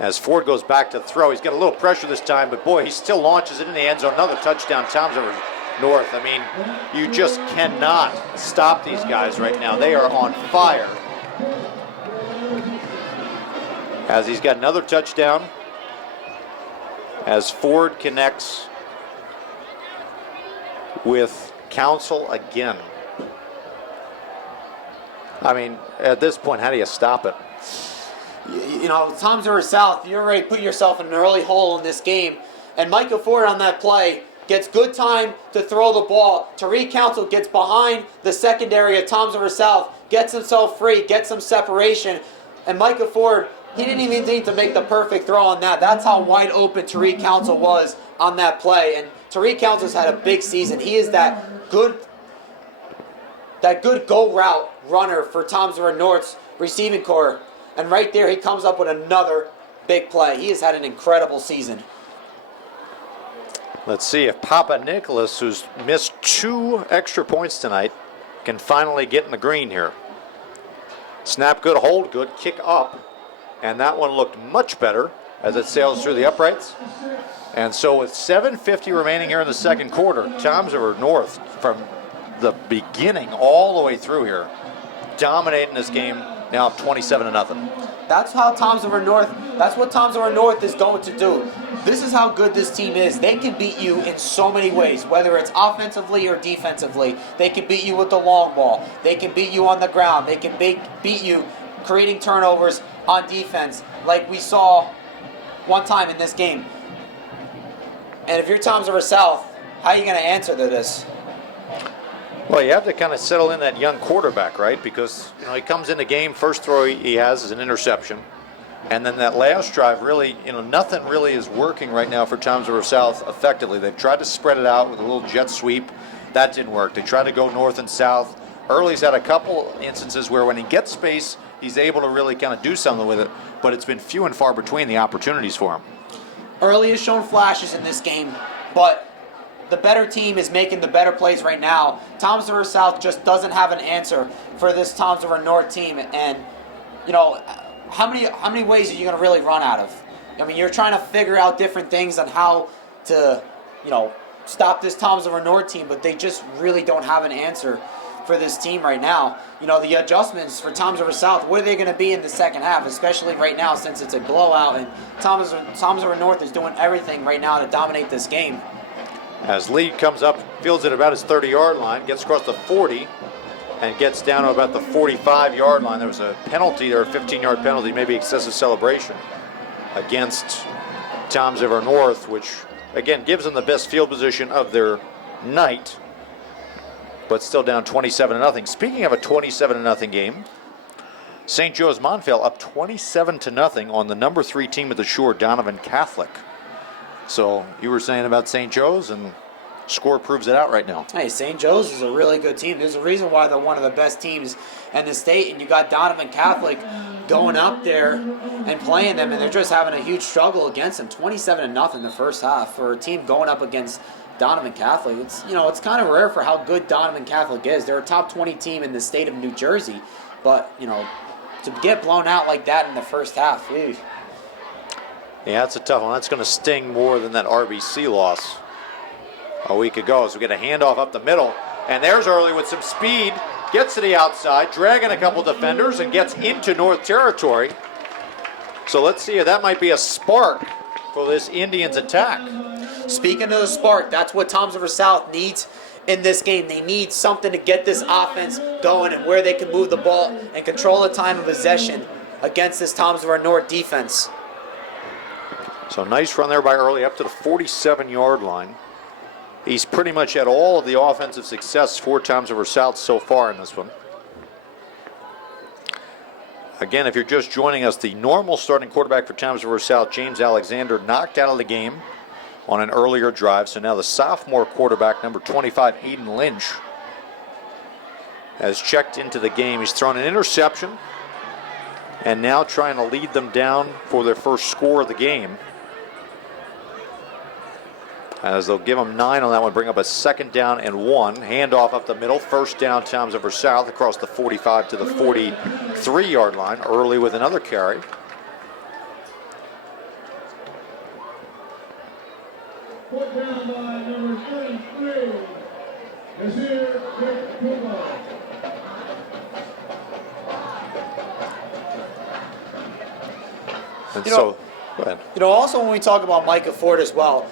As Ford goes back to throw, he's got a little pressure this time, but boy, he still launches it in the end zone. Another touchdown, Toms River North. I mean, you just cannot stop these guys right now. They are on fire. As he's got another touchdown, as Ford connects with Council again. I mean, at this point, how do you stop it? You know, Toms River South, you already put yourself in an early hole in this game. And Micah Ford on that play gets good time to throw the ball. Tariq Council gets behind the secondary of Toms River South, gets himself free, gets some separation. And Micah Ford, he didn't even need to make the perfect throw on that. That's how wide open Tariq Council was on that play. And Tariq Council's had a big season. He is that good that good go route runner for Toms River North's receiving core. And right there, he comes up with another big play. He has had an incredible season. Let's see if Papa Nicholas, who's missed 2 extra points tonight, can finally get in the green here. Snap good, hold good, kick up. And that one looked much better as it sails through the uprights. And so with 7:50 remaining here in the second quarter, Toms River North from the beginning all the way through here, dominating this game, now up 27-0. That's how Toms River North, that's what Toms River North is going to do. This is how good this team is. They can beat you in so many ways, whether it's offensively or defensively. They can beat you with the long ball. They can beat you on the ground. They can beat you creating turnovers on defense, like we saw one time in this game. And if you're Toms River South, how are you going to answer to this? Well, you have to kind of settle in that young quarterback, right? Because he comes in the game, first throw he has is an interception. And then that last drive, really, nothing really is working right now for Toms River South effectively. They've tried to spread it out with a little jet sweep. That didn't work. They tried to go north and south. Early's had a couple instances where when he gets space, he's able to really kind of do something with it. But it's been few and far between the opportunities for him. Early has shown flashes in this game, but the better team is making the better plays right now. Toms River South just doesn't have an answer for this Toms River North team. And, how many ways are you going to really run out of? I mean, you're trying to figure out different things on how to, stop this Toms River North team, but they just really don't have an answer for this team right now. The adjustments for Toms River South, what are they going to be in the second half, especially right now since it's a blowout and Toms River North is doing everything right now to dominate this game. As Lee comes up, fields it about his 30-yard line, gets across the 40, and gets down to about the 45-yard line. There was a penalty there, a 15-yard penalty, maybe excessive celebration against Toms River North, which, again, gives them the best field position of their night, but still down 27-0. Speaking of a 27-0 game, St. Joe's Montvale up 27-0 on the number 3 team at the Shore, Donovan Catholic. So you were saying about St. Joe's, and score proves it out right now. Hey, St. Joe's is a really good team. There's a reason why they're one of the best teams in the state, and you got Donovan Catholic going up there and playing them, and they're just having a huge struggle against them. 27-0 in the first half for a team going up against Donovan Catholic. It's it's kind of rare for how good Donovan Catholic is. They're a top 20 team in the state of New Jersey, but to get blown out like that in the first half, ew. Yeah, that's a tough one. That's going to sting more than that RBC loss a week ago. So we get a handoff up the middle. And there's Early with some speed. Gets to the outside, dragging a couple defenders, and gets into North territory. So let's see if that might be a spark for this Indians attack. Speaking of the spark, that's what Toms River South needs in this game. They need something to get this offense going and where they can move the ball and control the time of possession against this Toms River North defense. So nice run there by Early up to the 47-yard line. He's pretty much had all of the offensive success for Toms River South so far in this one. Again, if you're just joining us, the normal starting quarterback for Toms River South, James Alexander, knocked out of the game on an earlier drive. So now the sophomore quarterback, number 25, Aiden Lynch, has checked into the game. He's thrown an interception and now trying to lead them down for their first score of the game, as they'll give them 9 on that one, bring up a 2nd down and 1. Handoff up the middle, first down Toms River South across the 45 to the 43-yard line. Early with another carry. Put down by number 33, Nazir Kickoff. And so, go ahead. Also when we talk about Micah Ford as well,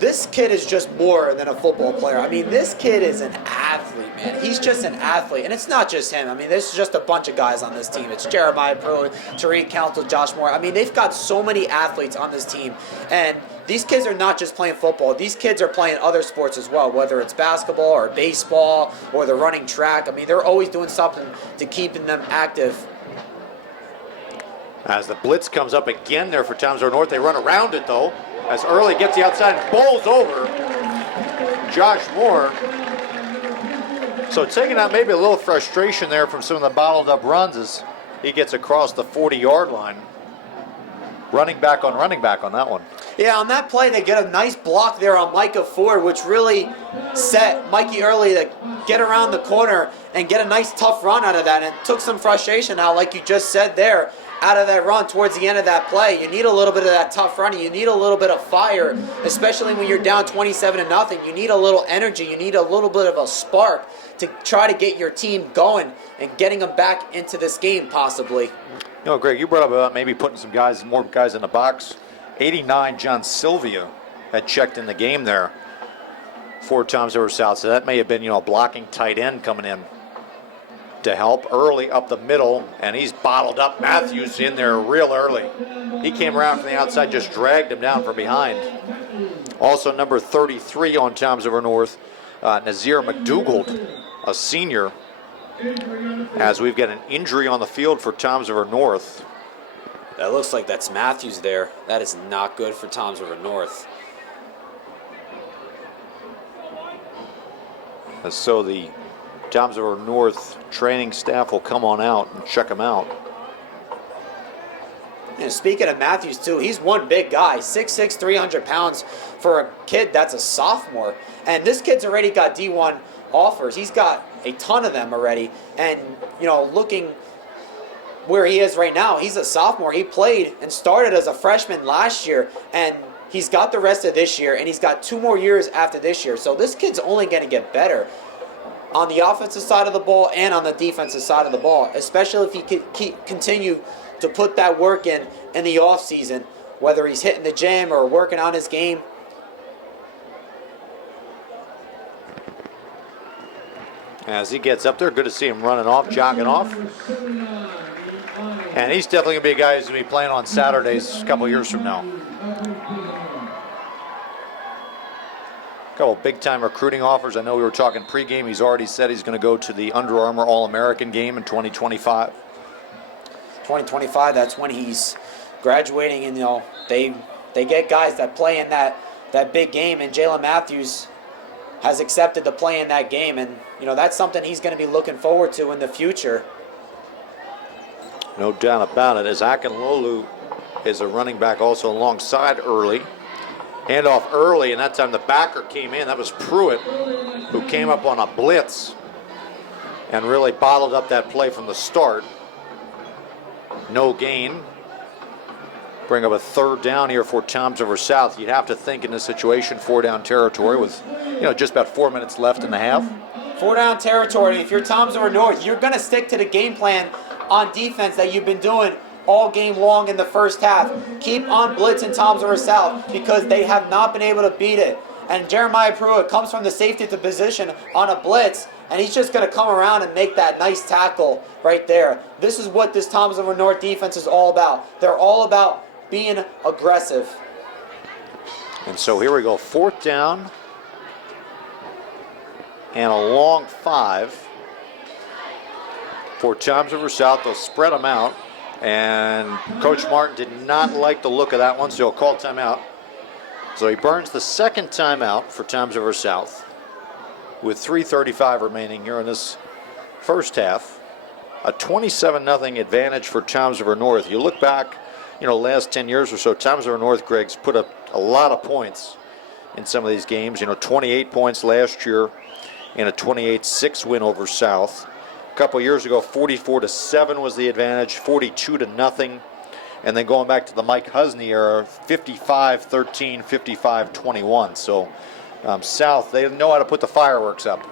this kid is just more than a football player. I mean, this kid is an athlete, man. He's just an athlete. And it's not just him. I mean, there's just a bunch of guys on this team. It's Jeremiah Pruitt, Tariq Council, Josh Moore. I mean, they've got so many athletes on this team. And these kids are not just playing football. These kids are playing other sports as well, whether it's basketball or baseball or they're running track. I mean, they're always doing something to keeping them active. As the blitz comes up again there for Toms River North, they run around it though. As Early gets the outside and bowls over Josh Moore. So taking out maybe a little frustration there from some of the bottled up runs as he gets across the 40-yard line. Running back on that one. Yeah, on that play, they get a nice block there on Micah Ford, which really set Mikey early to get around the corner and get a nice tough run out of that. And it took some frustration out, like you just said there, out of that run towards the end of that play. You need a little bit of that tough running. You need a little bit of fire, especially when you're down 27-0. You need a little energy. You need a little bit of a spark to try to get your team going and getting them back into this game possibly. You know, Greg, you brought up about maybe putting more guys in the box. 89, John Sylvia had checked in the game there 4 times over south. So that may have been, a blocking tight end coming in to help early up the middle. And he's bottled up Matthews in there real early. He came around from the outside, just dragged him down from behind. Also number 33 on Toms River North, Nazir McDougald, a senior, as we've got an injury on the field for Toms River North. That looks like that's Matthews there. That is not good for Toms River North. So the Toms River North training staff will come on out and check him out. And speaking of Matthews too, he's one big guy, 6'6", 300 pounds for a kid that's a sophomore. And this kid's already got D1 offers. He's got a ton of them already. And, looking where he is right now, he's a sophomore. He played and started as a freshman last year, and he's got the rest of this year, and he's got 2 more years after this year. So this kid's only going to get better on the offensive side of the ball and on the defensive side of the ball, especially if he continue to put that work in the offseason, whether he's hitting the gym or working on his game. As he gets up there, good to see him running off, jogging off. And he's definitely going to be a guy who's going to be playing on Saturdays a couple years from now. A couple big-time recruiting offers. I know we were talking pregame. He's already said he's going to go to the Under Armour All-American game in 2025. 2025, that's when he's graduating, and they get guys that play in that big game, and Jalen Matthews has accepted to play in that game, and that's something he's going to be looking forward to in the future. No doubt about it, as Akinlolu is a running back also alongside Early. Handoff early, and that time the backer came in. That was Pruitt, who came up on a blitz and really bottled up that play from the start. No gain. Bring up a 3rd down here for Toms River South. You'd have to think in this situation 4-down territory with just about 4 minutes left in the half. 4-down territory. If you're Toms River North, you're going to stick to the game plan on defense that you've been doing all game long in the first half. Keep on blitzing Toms River South because they have not been able to beat it. And Jeremiah Pruitt comes from the safety to position on a blitz, and he's just going to come around and make that nice tackle right there. This is what this Toms River North defense is all about. They're all about being aggressive. And so here we go, 4th down and a long 5 for Toms River South. They'll spread them out, and Coach Martin did not like the look of that one, so he'll call timeout. So he burns the 2nd timeout for Toms River South with 3:35 remaining here in this first half. A 27-0 advantage for Toms River North. You look back, last 10 years or so, Toms River North, Greg's put up a lot of points in some of these games. 28 points last year in a 28-6 win over South. A couple years ago, 44-7 was the advantage, 42-0. And then going back to the Mike Husney era, 55-13, 55-21. So South, they know how to put the fireworks up.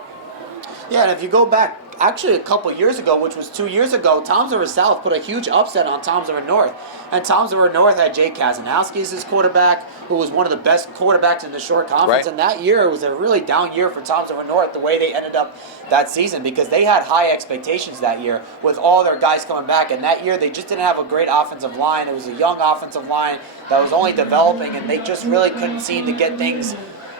Yeah, and if you go back, actually a couple years ago, which was 2 years ago, Toms River South put a huge upset on Toms River North. And Toms River North had Jay Kazanowski as his quarterback, who was one of the best quarterbacks in the short conference. Right. And that year was a really down year for Toms River North, the way they ended up that season, because they had high expectations that year with all their guys coming back. And that year they just didn't have a great offensive line. It was a young offensive line that was only developing, and they just really couldn't seem to get things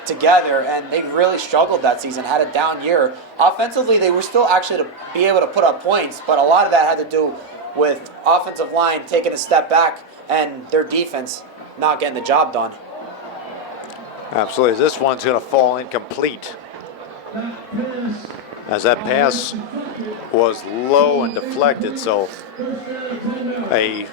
together, and they really struggled that season, had a down year. Offensively, they were still actually to be able to put up points, but a lot of that had to do with offensive line taking a step back and their defense not getting the job done. Absolutely. This one's going to fall incomplete. That pass as that pass was low and deflected. So a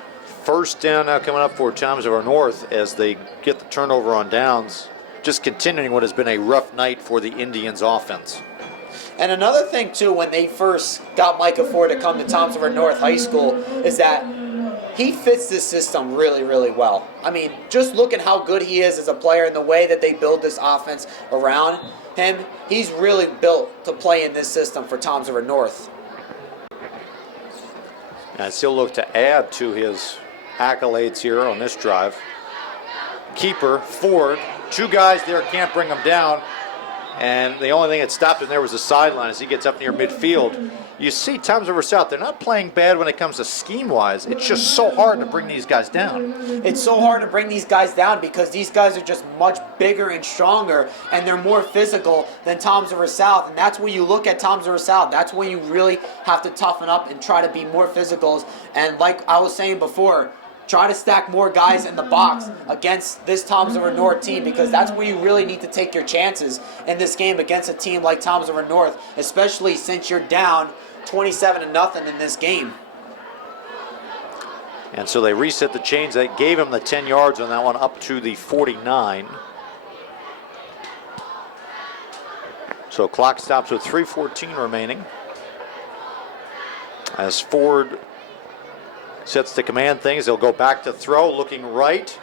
first down now coming up for Toms River North as they get the turnover on downs, just continuing what has been a rough night for the Indians offense. And another thing, too, when they first got Micah Ford to come to Toms River North High School is that he fits this system really, really well. I mean, just look at how good he is as a player and the way that they build this offense around him. He's really built to play in this system for Toms River North. As he'll look to add to his accolades here on this drive. Keeper, Ford, two guys there, can't bring him down. And the only thing that stopped him there was the sideline as he gets up near midfield. You see Toms River South, they're not playing bad when it comes to scheme-wise. It's just so hard to bring these guys down. It's so hard to bring these guys down because these guys are just much bigger and stronger, and they're more physical than Toms River South. And that's where you look at Toms River South. That's where you really have to toughen up and try to be more physicals. And like I was saying before, try to stack more guys in the box against this Toms River North team, because that's where you really need to take your chances in this game against a team like Toms River North, especially since you're down 27-0 in this game. And so they reset the chains. They gave him the 10 yards on that one up to the 49. So clock stops with 3:14 remaining. As Ford sets to command things, they'll go back to throw, looking right.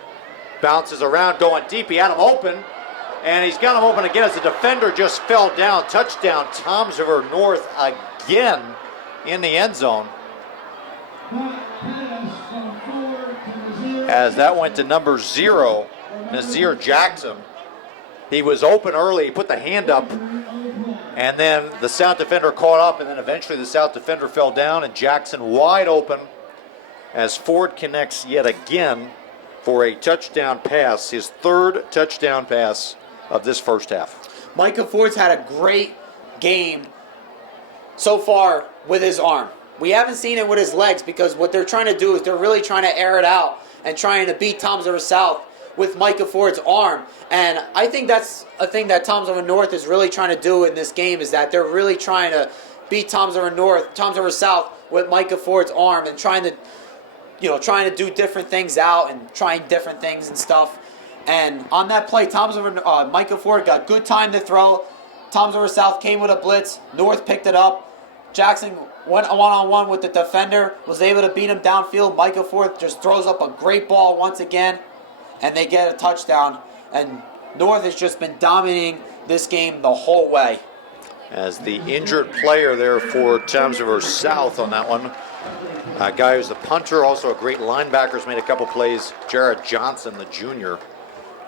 Bounces around, going deep. He had him open, and he's got him open again as the defender just fell down. Touchdown, Toms River North again in the end zone. As that went to number 0, Nazir Jackson. He was open early, he put the hand up, and then the South defender caught up, and then eventually the South defender fell down, and Jackson wide open as Ford connects yet again for a touchdown pass, his third touchdown pass of this first half. Micah Ford's had a great game so far with his arm. We haven't seen it with his legs because what they're trying to do is they're really trying to air it out and trying to beat Toms River South with Micah Ford's arm. And I think that's a thing that Toms River North is really trying to do in this game, is that they're really trying to beat Toms River South with Micah Ford's arm and trying to do different things out and trying different things and stuff. And on that play, Micah Ford got good time to throw. Toms River South came with a blitz. North picked it up. Jackson went one-on-one with the defender, was able to beat him downfield. Micah Ford just throws up a great ball once again, and they get a touchdown. And North has just been dominating this game the whole way. As the injured player there for Toms River South on that one, a guy who's the punter, also a great linebacker, has made a couple plays. Jared Johnson, the junior,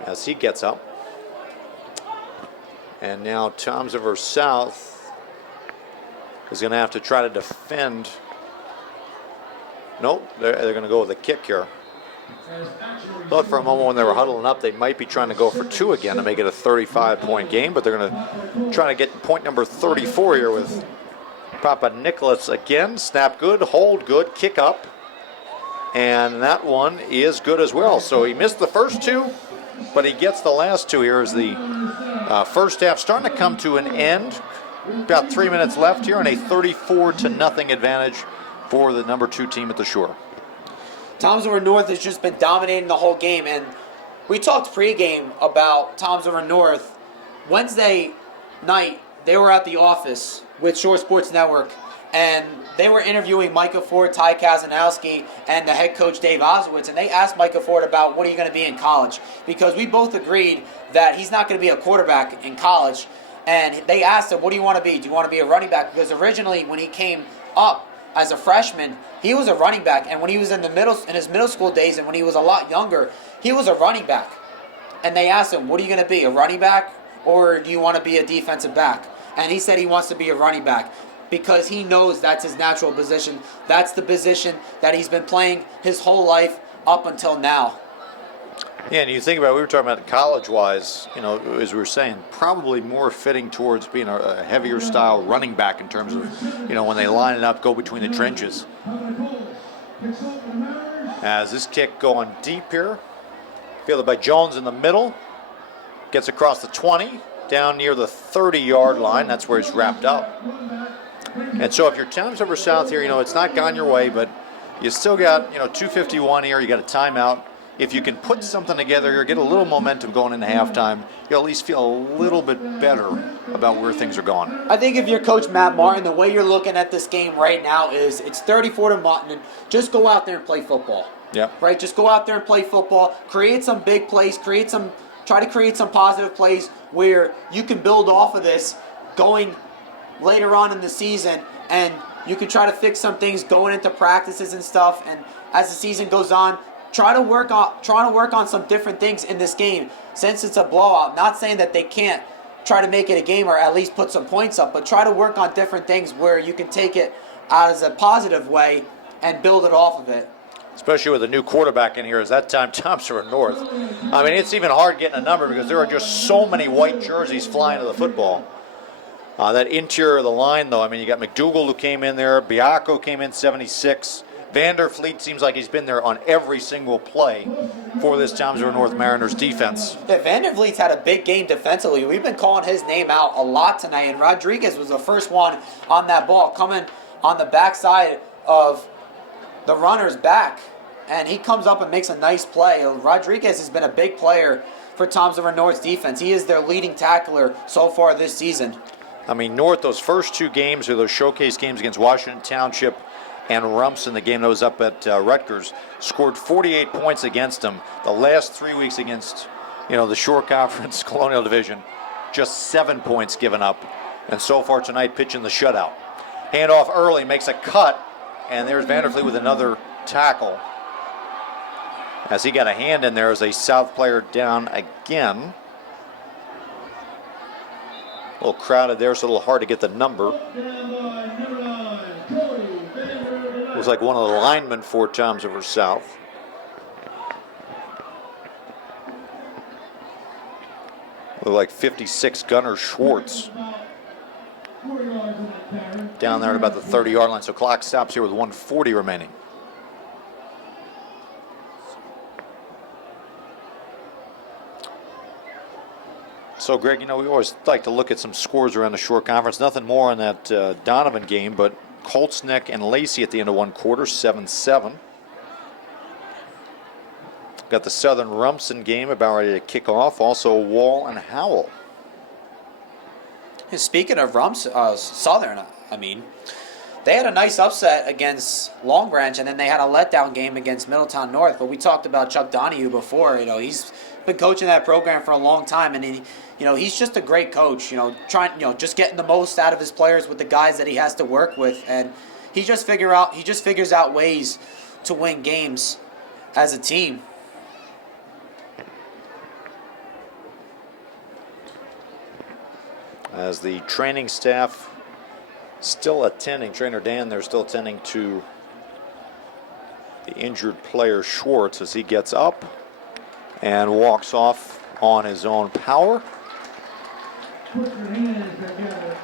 as he gets up. And now Toms River South is going to have to try to defend. Nope, they're going to go with a kick here. Thought for a moment when they were huddling up, they might be trying to go for 2 again to make it a 35-point game, but they're going to try to get point number 34 here with Papa Nicholas again. Snap good, hold good, kick up. And that one is good as well. So he missed the first 2, but he gets the last 2 here as the first half starting to come to an end. About 3 minutes left here, and a 34-0 advantage for the number 2 team at the Shore. Toms River North has just been dominating the whole game, and we talked pregame about Toms River North. Wednesday night, they were at the office with Shore Sports Network, and they were interviewing Micah Ford, Ty Kazanowski, and the head coach Dave Oswitz, and they asked Micah Ford about what are you going to be in college, because we both agreed that he's not going to be a quarterback in college. And they asked him, what do you want to be? Do you want to be a running back? Because originally when he came up as a freshman, he was a running back. And when he was in his middle school days and when he was a lot younger, he was a running back. And they asked him, what are you going to be, a running back? Or do you want to be a defensive back? And he said he wants to be a running back because he knows that's his natural position. That's the position that he's been playing his whole life up until now. Yeah, and you think about it, we were talking about college-wise, as we were saying, probably more fitting towards being a heavier style running back in terms of, when they line it up, go between the trenches. As this kick going deep here, fielded by Jones in the middle, gets across the 20, down near the 30-yard line. That's where he's wrapped up. And so if you're Towns River South here, it's not gone your way, but you still got, 2:51 here. You got a timeout. If you can put something together here, get a little momentum going into halftime, you'll at least feel a little bit better about where things are going. I think if you're Coach Matt Martin, the way you're looking at this game right now is it's 34 to Mutton. Just go out there and play football. Yeah. Right? Just go out there and play football. Create some big plays. Try to create some positive plays where you can build off of this going later on in the season, and you can try to fix some things going into practices and stuff. And as the season goes on, try to work on some different things in this game. Since it's a blowout, not saying that they can't try to make it a game or at least put some points up, but try to work on different things where you can take it out as a positive way and build it off of it. Especially with a new quarterback in here, as that time Towns River North. I mean, it's even hard getting a number because there are just so many white jerseys flying to the football. That interior of the line, though, I mean, you got McDougal who came in there, Biaco came in 76. Vanderfleet seems like he's been there on every single play for this Towns River North Mariners defense. Yeah, Vandervliet's had a big game defensively. We've been calling his name out a lot tonight, and Rodriguez was the first one on that ball coming on the backside of the runner's back, and he comes up and makes a nice play. Rodriguez has been a big player for Towns River North's defense. He is their leading tackler so far this season. I mean, North, those first two games are those showcase games against Washington Township and Rumson, the game that was up at Rutgers, scored 48 points against them. The last 3 weeks against, the Shore Conference Colonial Division, just 7 points given up. And so far tonight, pitching the shutout. Handoff early, makes a cut, and there's Vanderfleet with another tackle. As he got a hand in there as a South player down again. A little crowded there, so a little hard to get the number. It was like one of the linemen for Towns River South. Looked like 56 Gunner Schwartz. Down there at about the 30-yard line, so clock stops here with 1:40 remaining. So, Greg, we always like to look at some scores around the Shore Conference. Nothing more in that Donovan game, but Colts Neck and Lacey at the end of one quarter, 7-7. Got the Southern Rumson game about ready to kick off. Also, Wall and Howell. Speaking of Southern, they had a nice upset against Long Branch, and then they had a letdown game against Middletown North. But we talked about Chuck Donahue before. He's been coaching that program for a long time, and he's just a great coach. Just getting the most out of his players with the guys that he has to work with, and he just figures out ways to win games as a team. As the training staff still attending, Trainer Dan, they're still attending to the injured player Schwartz as he gets up and walks off on his own power. Put your hands together.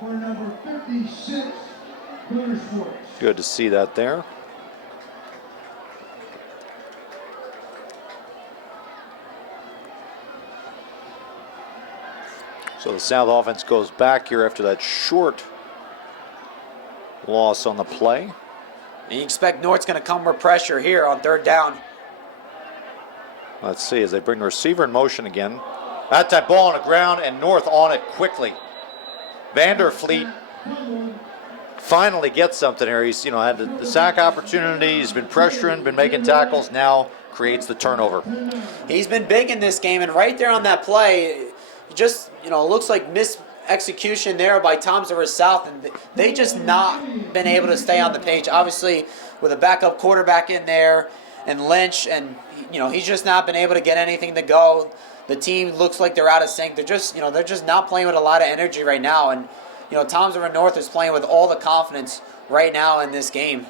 For number 56, Gunner Schwartz. Good to see that there. So the South offense goes back here after that short loss on the play. And you expect North's going to come with pressure here on third down. Let's see as they bring the receiver in motion again. That time ball on the ground and North on it quickly. Vanderfleet finally gets something here. He's had the sack opportunity. He's been pressuring, been making tackles. Now creates the turnover. He's been big in this game, and right there on that play, just looks like missed execution there by Towns River South, and they just not been able to stay on the page. Obviously, with a backup quarterback in there and Lynch, and he's just not been able to get anything to go. The team looks like they're out of sync. They're just not playing with a lot of energy right now, and Towns River North is playing with all the confidence right now in this game.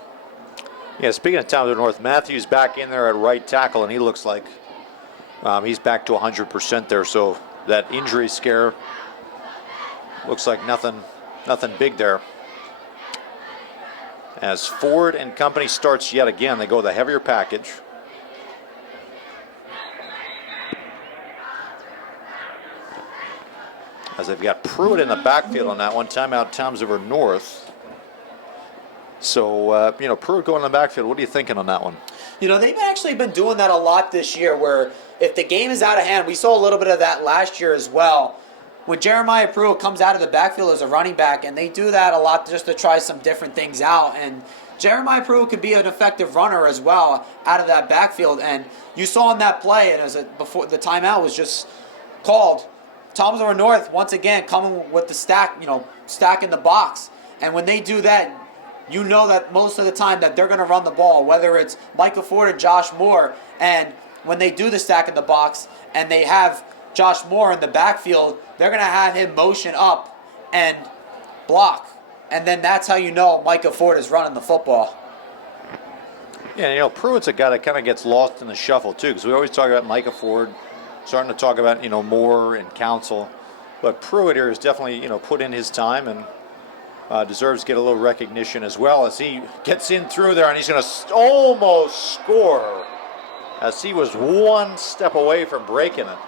Yeah, speaking of Towns River North, Matthews back in there at right tackle, and he looks like he's back to 100% there. So that injury scare looks like nothing big there. As Ford and company starts yet again, they go with a heavier package. as they've got Pruitt in the backfield on that one. Timeout, Toms River North. So, Pruitt going in the backfield. What are you thinking on that one? They've actually been doing that a lot this year where if the game is out of hand, we saw a little bit of that last year as well. When Jeremiah Pruitt comes out of the backfield as a running back, and they do that a lot just to try some different things out. And Jeremiah Pruitt could be an effective runner as well out of that backfield. And you saw in that play, and before the timeout was just called, Toms River North once again coming with the stack in the box. And when they do that, you know that most of the time that they're going to run the ball, whether it's Micah Ford or Josh Moore. And when they do the stack in the box and they have Josh Moore in the backfield, they're going to have him motion up and block. And then that's how you know Micah Ford is running the football. Yeah, Pruitt's a guy that kind of gets lost in the shuffle, too, because we always talk about Micah Ford, starting to talk about, Moore and Council. But Pruitt here is definitely, put in his time and deserves to get a little recognition as well as he gets in through there, and he's going to almost score as he was one step away from breaking it.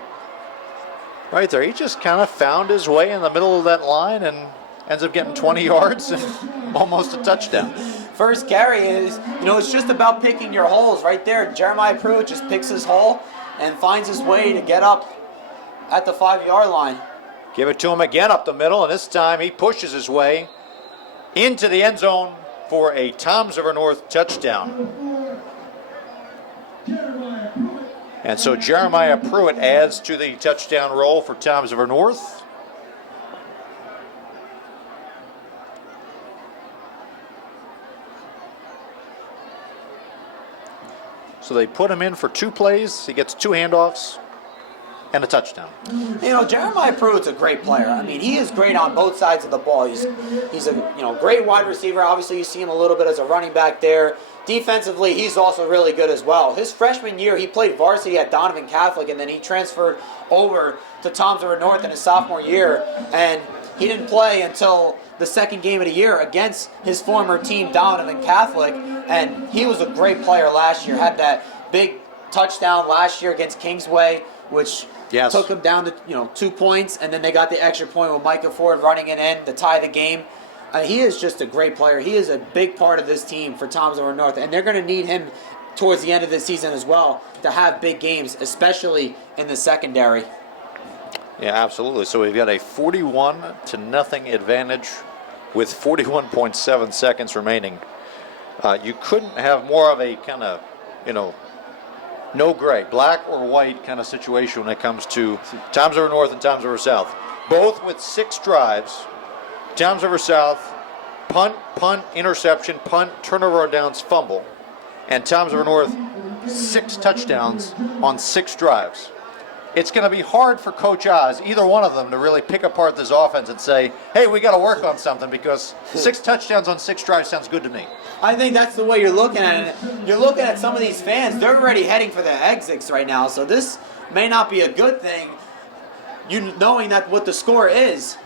Right there, he just kind of found his way in the middle of that line and ends up getting 20 yards and almost a touchdown. First carry is, it's just about picking your holes right there. Jeremiah Pruitt just picks his hole and finds his way to get up at the 5-yard line. Give it to him again up the middle, and this time he pushes his way into the end zone for a Toms River North touchdown. And so Jeremiah Pruitt adds to the touchdown roll for Toms River North. So they put him in for 2 plays. He gets 2 handoffs and a touchdown. Jeremiah Pruitt's a great player. I mean, he is great on both sides of the ball. He's a great wide receiver. Obviously, you see him a little bit as a running back there. Defensively, he's also really good as well. His freshman year, he played varsity at Donovan Catholic, and then he transferred over to Toms River North in his sophomore year, and he didn't play until the second game of the year against his former team, Donovan Catholic, and he was a great player last year. Had that big touchdown last year against Kingsway, which took him down to 2 points, and then they got the extra point with Micah Ford running it in to tie the game. He is just a great player. He is a big part of this team for Toms River North, and they're going to need him towards the end of the season as well to have big games, especially in the secondary. Yeah, absolutely. So we've got a 41-0 advantage with 41.7 seconds remaining. You couldn't have more of a kind of, no gray, black or white kind of situation when it comes to Toms River North and Toms River South. Both with 6 drives. Toms River South, punt, interception, punt, turnover on downs, fumble. And Toms River North, 6 touchdowns on 6 drives. It's going to be hard for Coach Oz, either one of them, to really pick apart this offense and say, hey, we got to work on something, because 6 touchdowns on 6 drives sounds good to me. I think that's the way you're looking at it. You're looking at some of these fans, they're already heading for the exits right now, so this may not be a good thing, knowing that what the score is.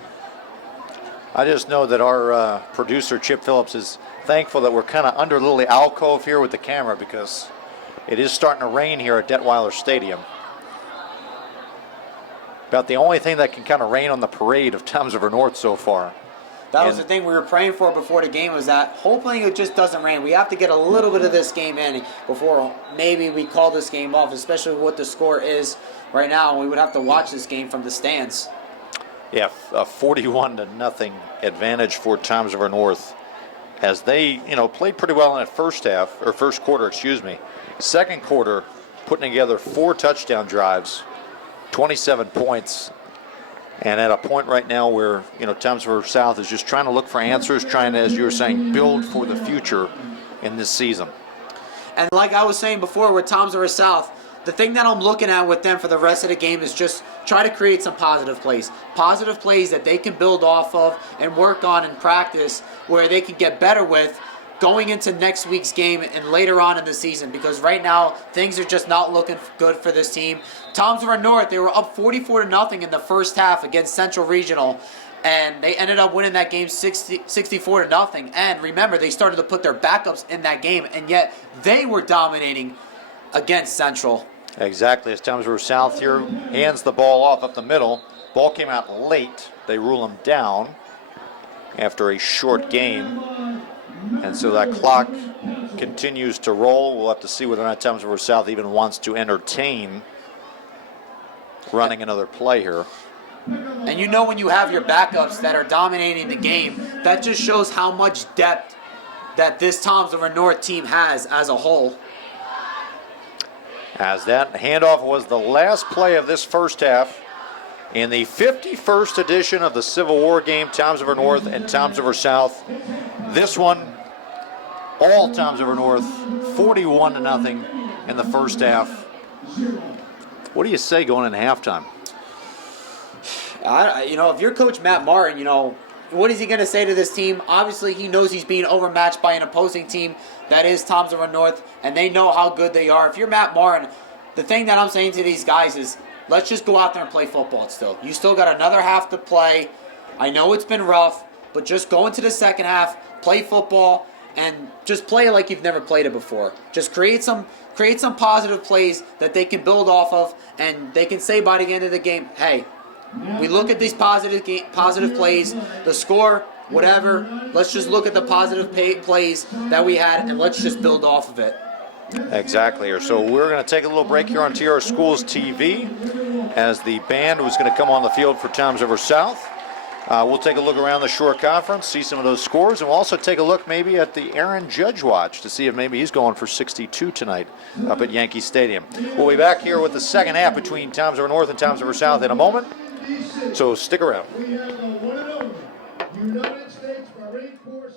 I just know that our producer, Chip Phillips, is thankful that we're kind of under a little alcove here with the camera, because it is starting to rain here at Detweiler Stadium. About the only thing that can kind of rain on the parade of Toms River North so far. That was the thing we were praying for before the game, was that hoping it just doesn't rain. We have to get a little bit of this game in before maybe we call this game off, especially what the score is right now. We would have to watch this game from the stands. Yeah, a 41-0 advantage for Toms River North, as they, played pretty well in that first quarter. Second quarter, putting together 4 touchdown drives, 27 points, and at a point right now where, Toms River South is just trying to look for answers, trying to, as you were saying, build for the future in this season. And like I was saying before with Toms River South, the thing that I'm looking at with them for the rest of the game is just try to create some positive plays. Positive plays that they can build off of and work on in practice, where they can get better with going into next week's game and later on in the season, because right now things are just not looking good for this team. Toms River North, they were up 44-0 in the first half against Central Regional, and they ended up winning that game 64-0. And remember, they started to put their backups in that game, and yet they were dominating against Central. Exactly, as Toms River South here hands the ball off up the middle. Ball came out late. They rule him down after a short game. And so that clock continues to roll. We'll have to see whether or not Thomas River South even wants to entertain running another play here. And you know when you have your backups that are dominating the game, that just shows how much depth that this Toms River North team has as a whole. As that handoff was the last play of this first half in the 51st edition of the Civil War game, Toms River North and Toms River South. This one, all Toms River North, 41-0 in the first half. What do you say going into halftime? If you're Coach Matt Martin, what is he going to say to this team? Obviously, he knows he's being overmatched by an opposing team that is Toms River North, and they know how good they are. If you're Matt Martin, the thing that I'm saying to these guys is, let's just go out there and play football still. You still got another half to play. I know it's been rough, but just go into the second half, play football, and just play it like you've never played it before. Just create some positive plays that they can build off of, and they can say by the end of the game, hey, we look at these positive plays, the score, whatever. Let's just look at the positive plays that we had, and let's just build off of it. Exactly. So we're going to take a little break here on TR Schools TV as the band was going to come on the field for Toms River South. We'll take a look around the Shore Conference, see some of those scores, and we'll also take a look maybe at the Aaron Judge Watch to see if maybe he's going for 62 tonight up at Yankee Stadium. We'll be back here with the second half between Toms River North and Toms River South in a moment, so stick around. We have the one and only United States Marine Corps.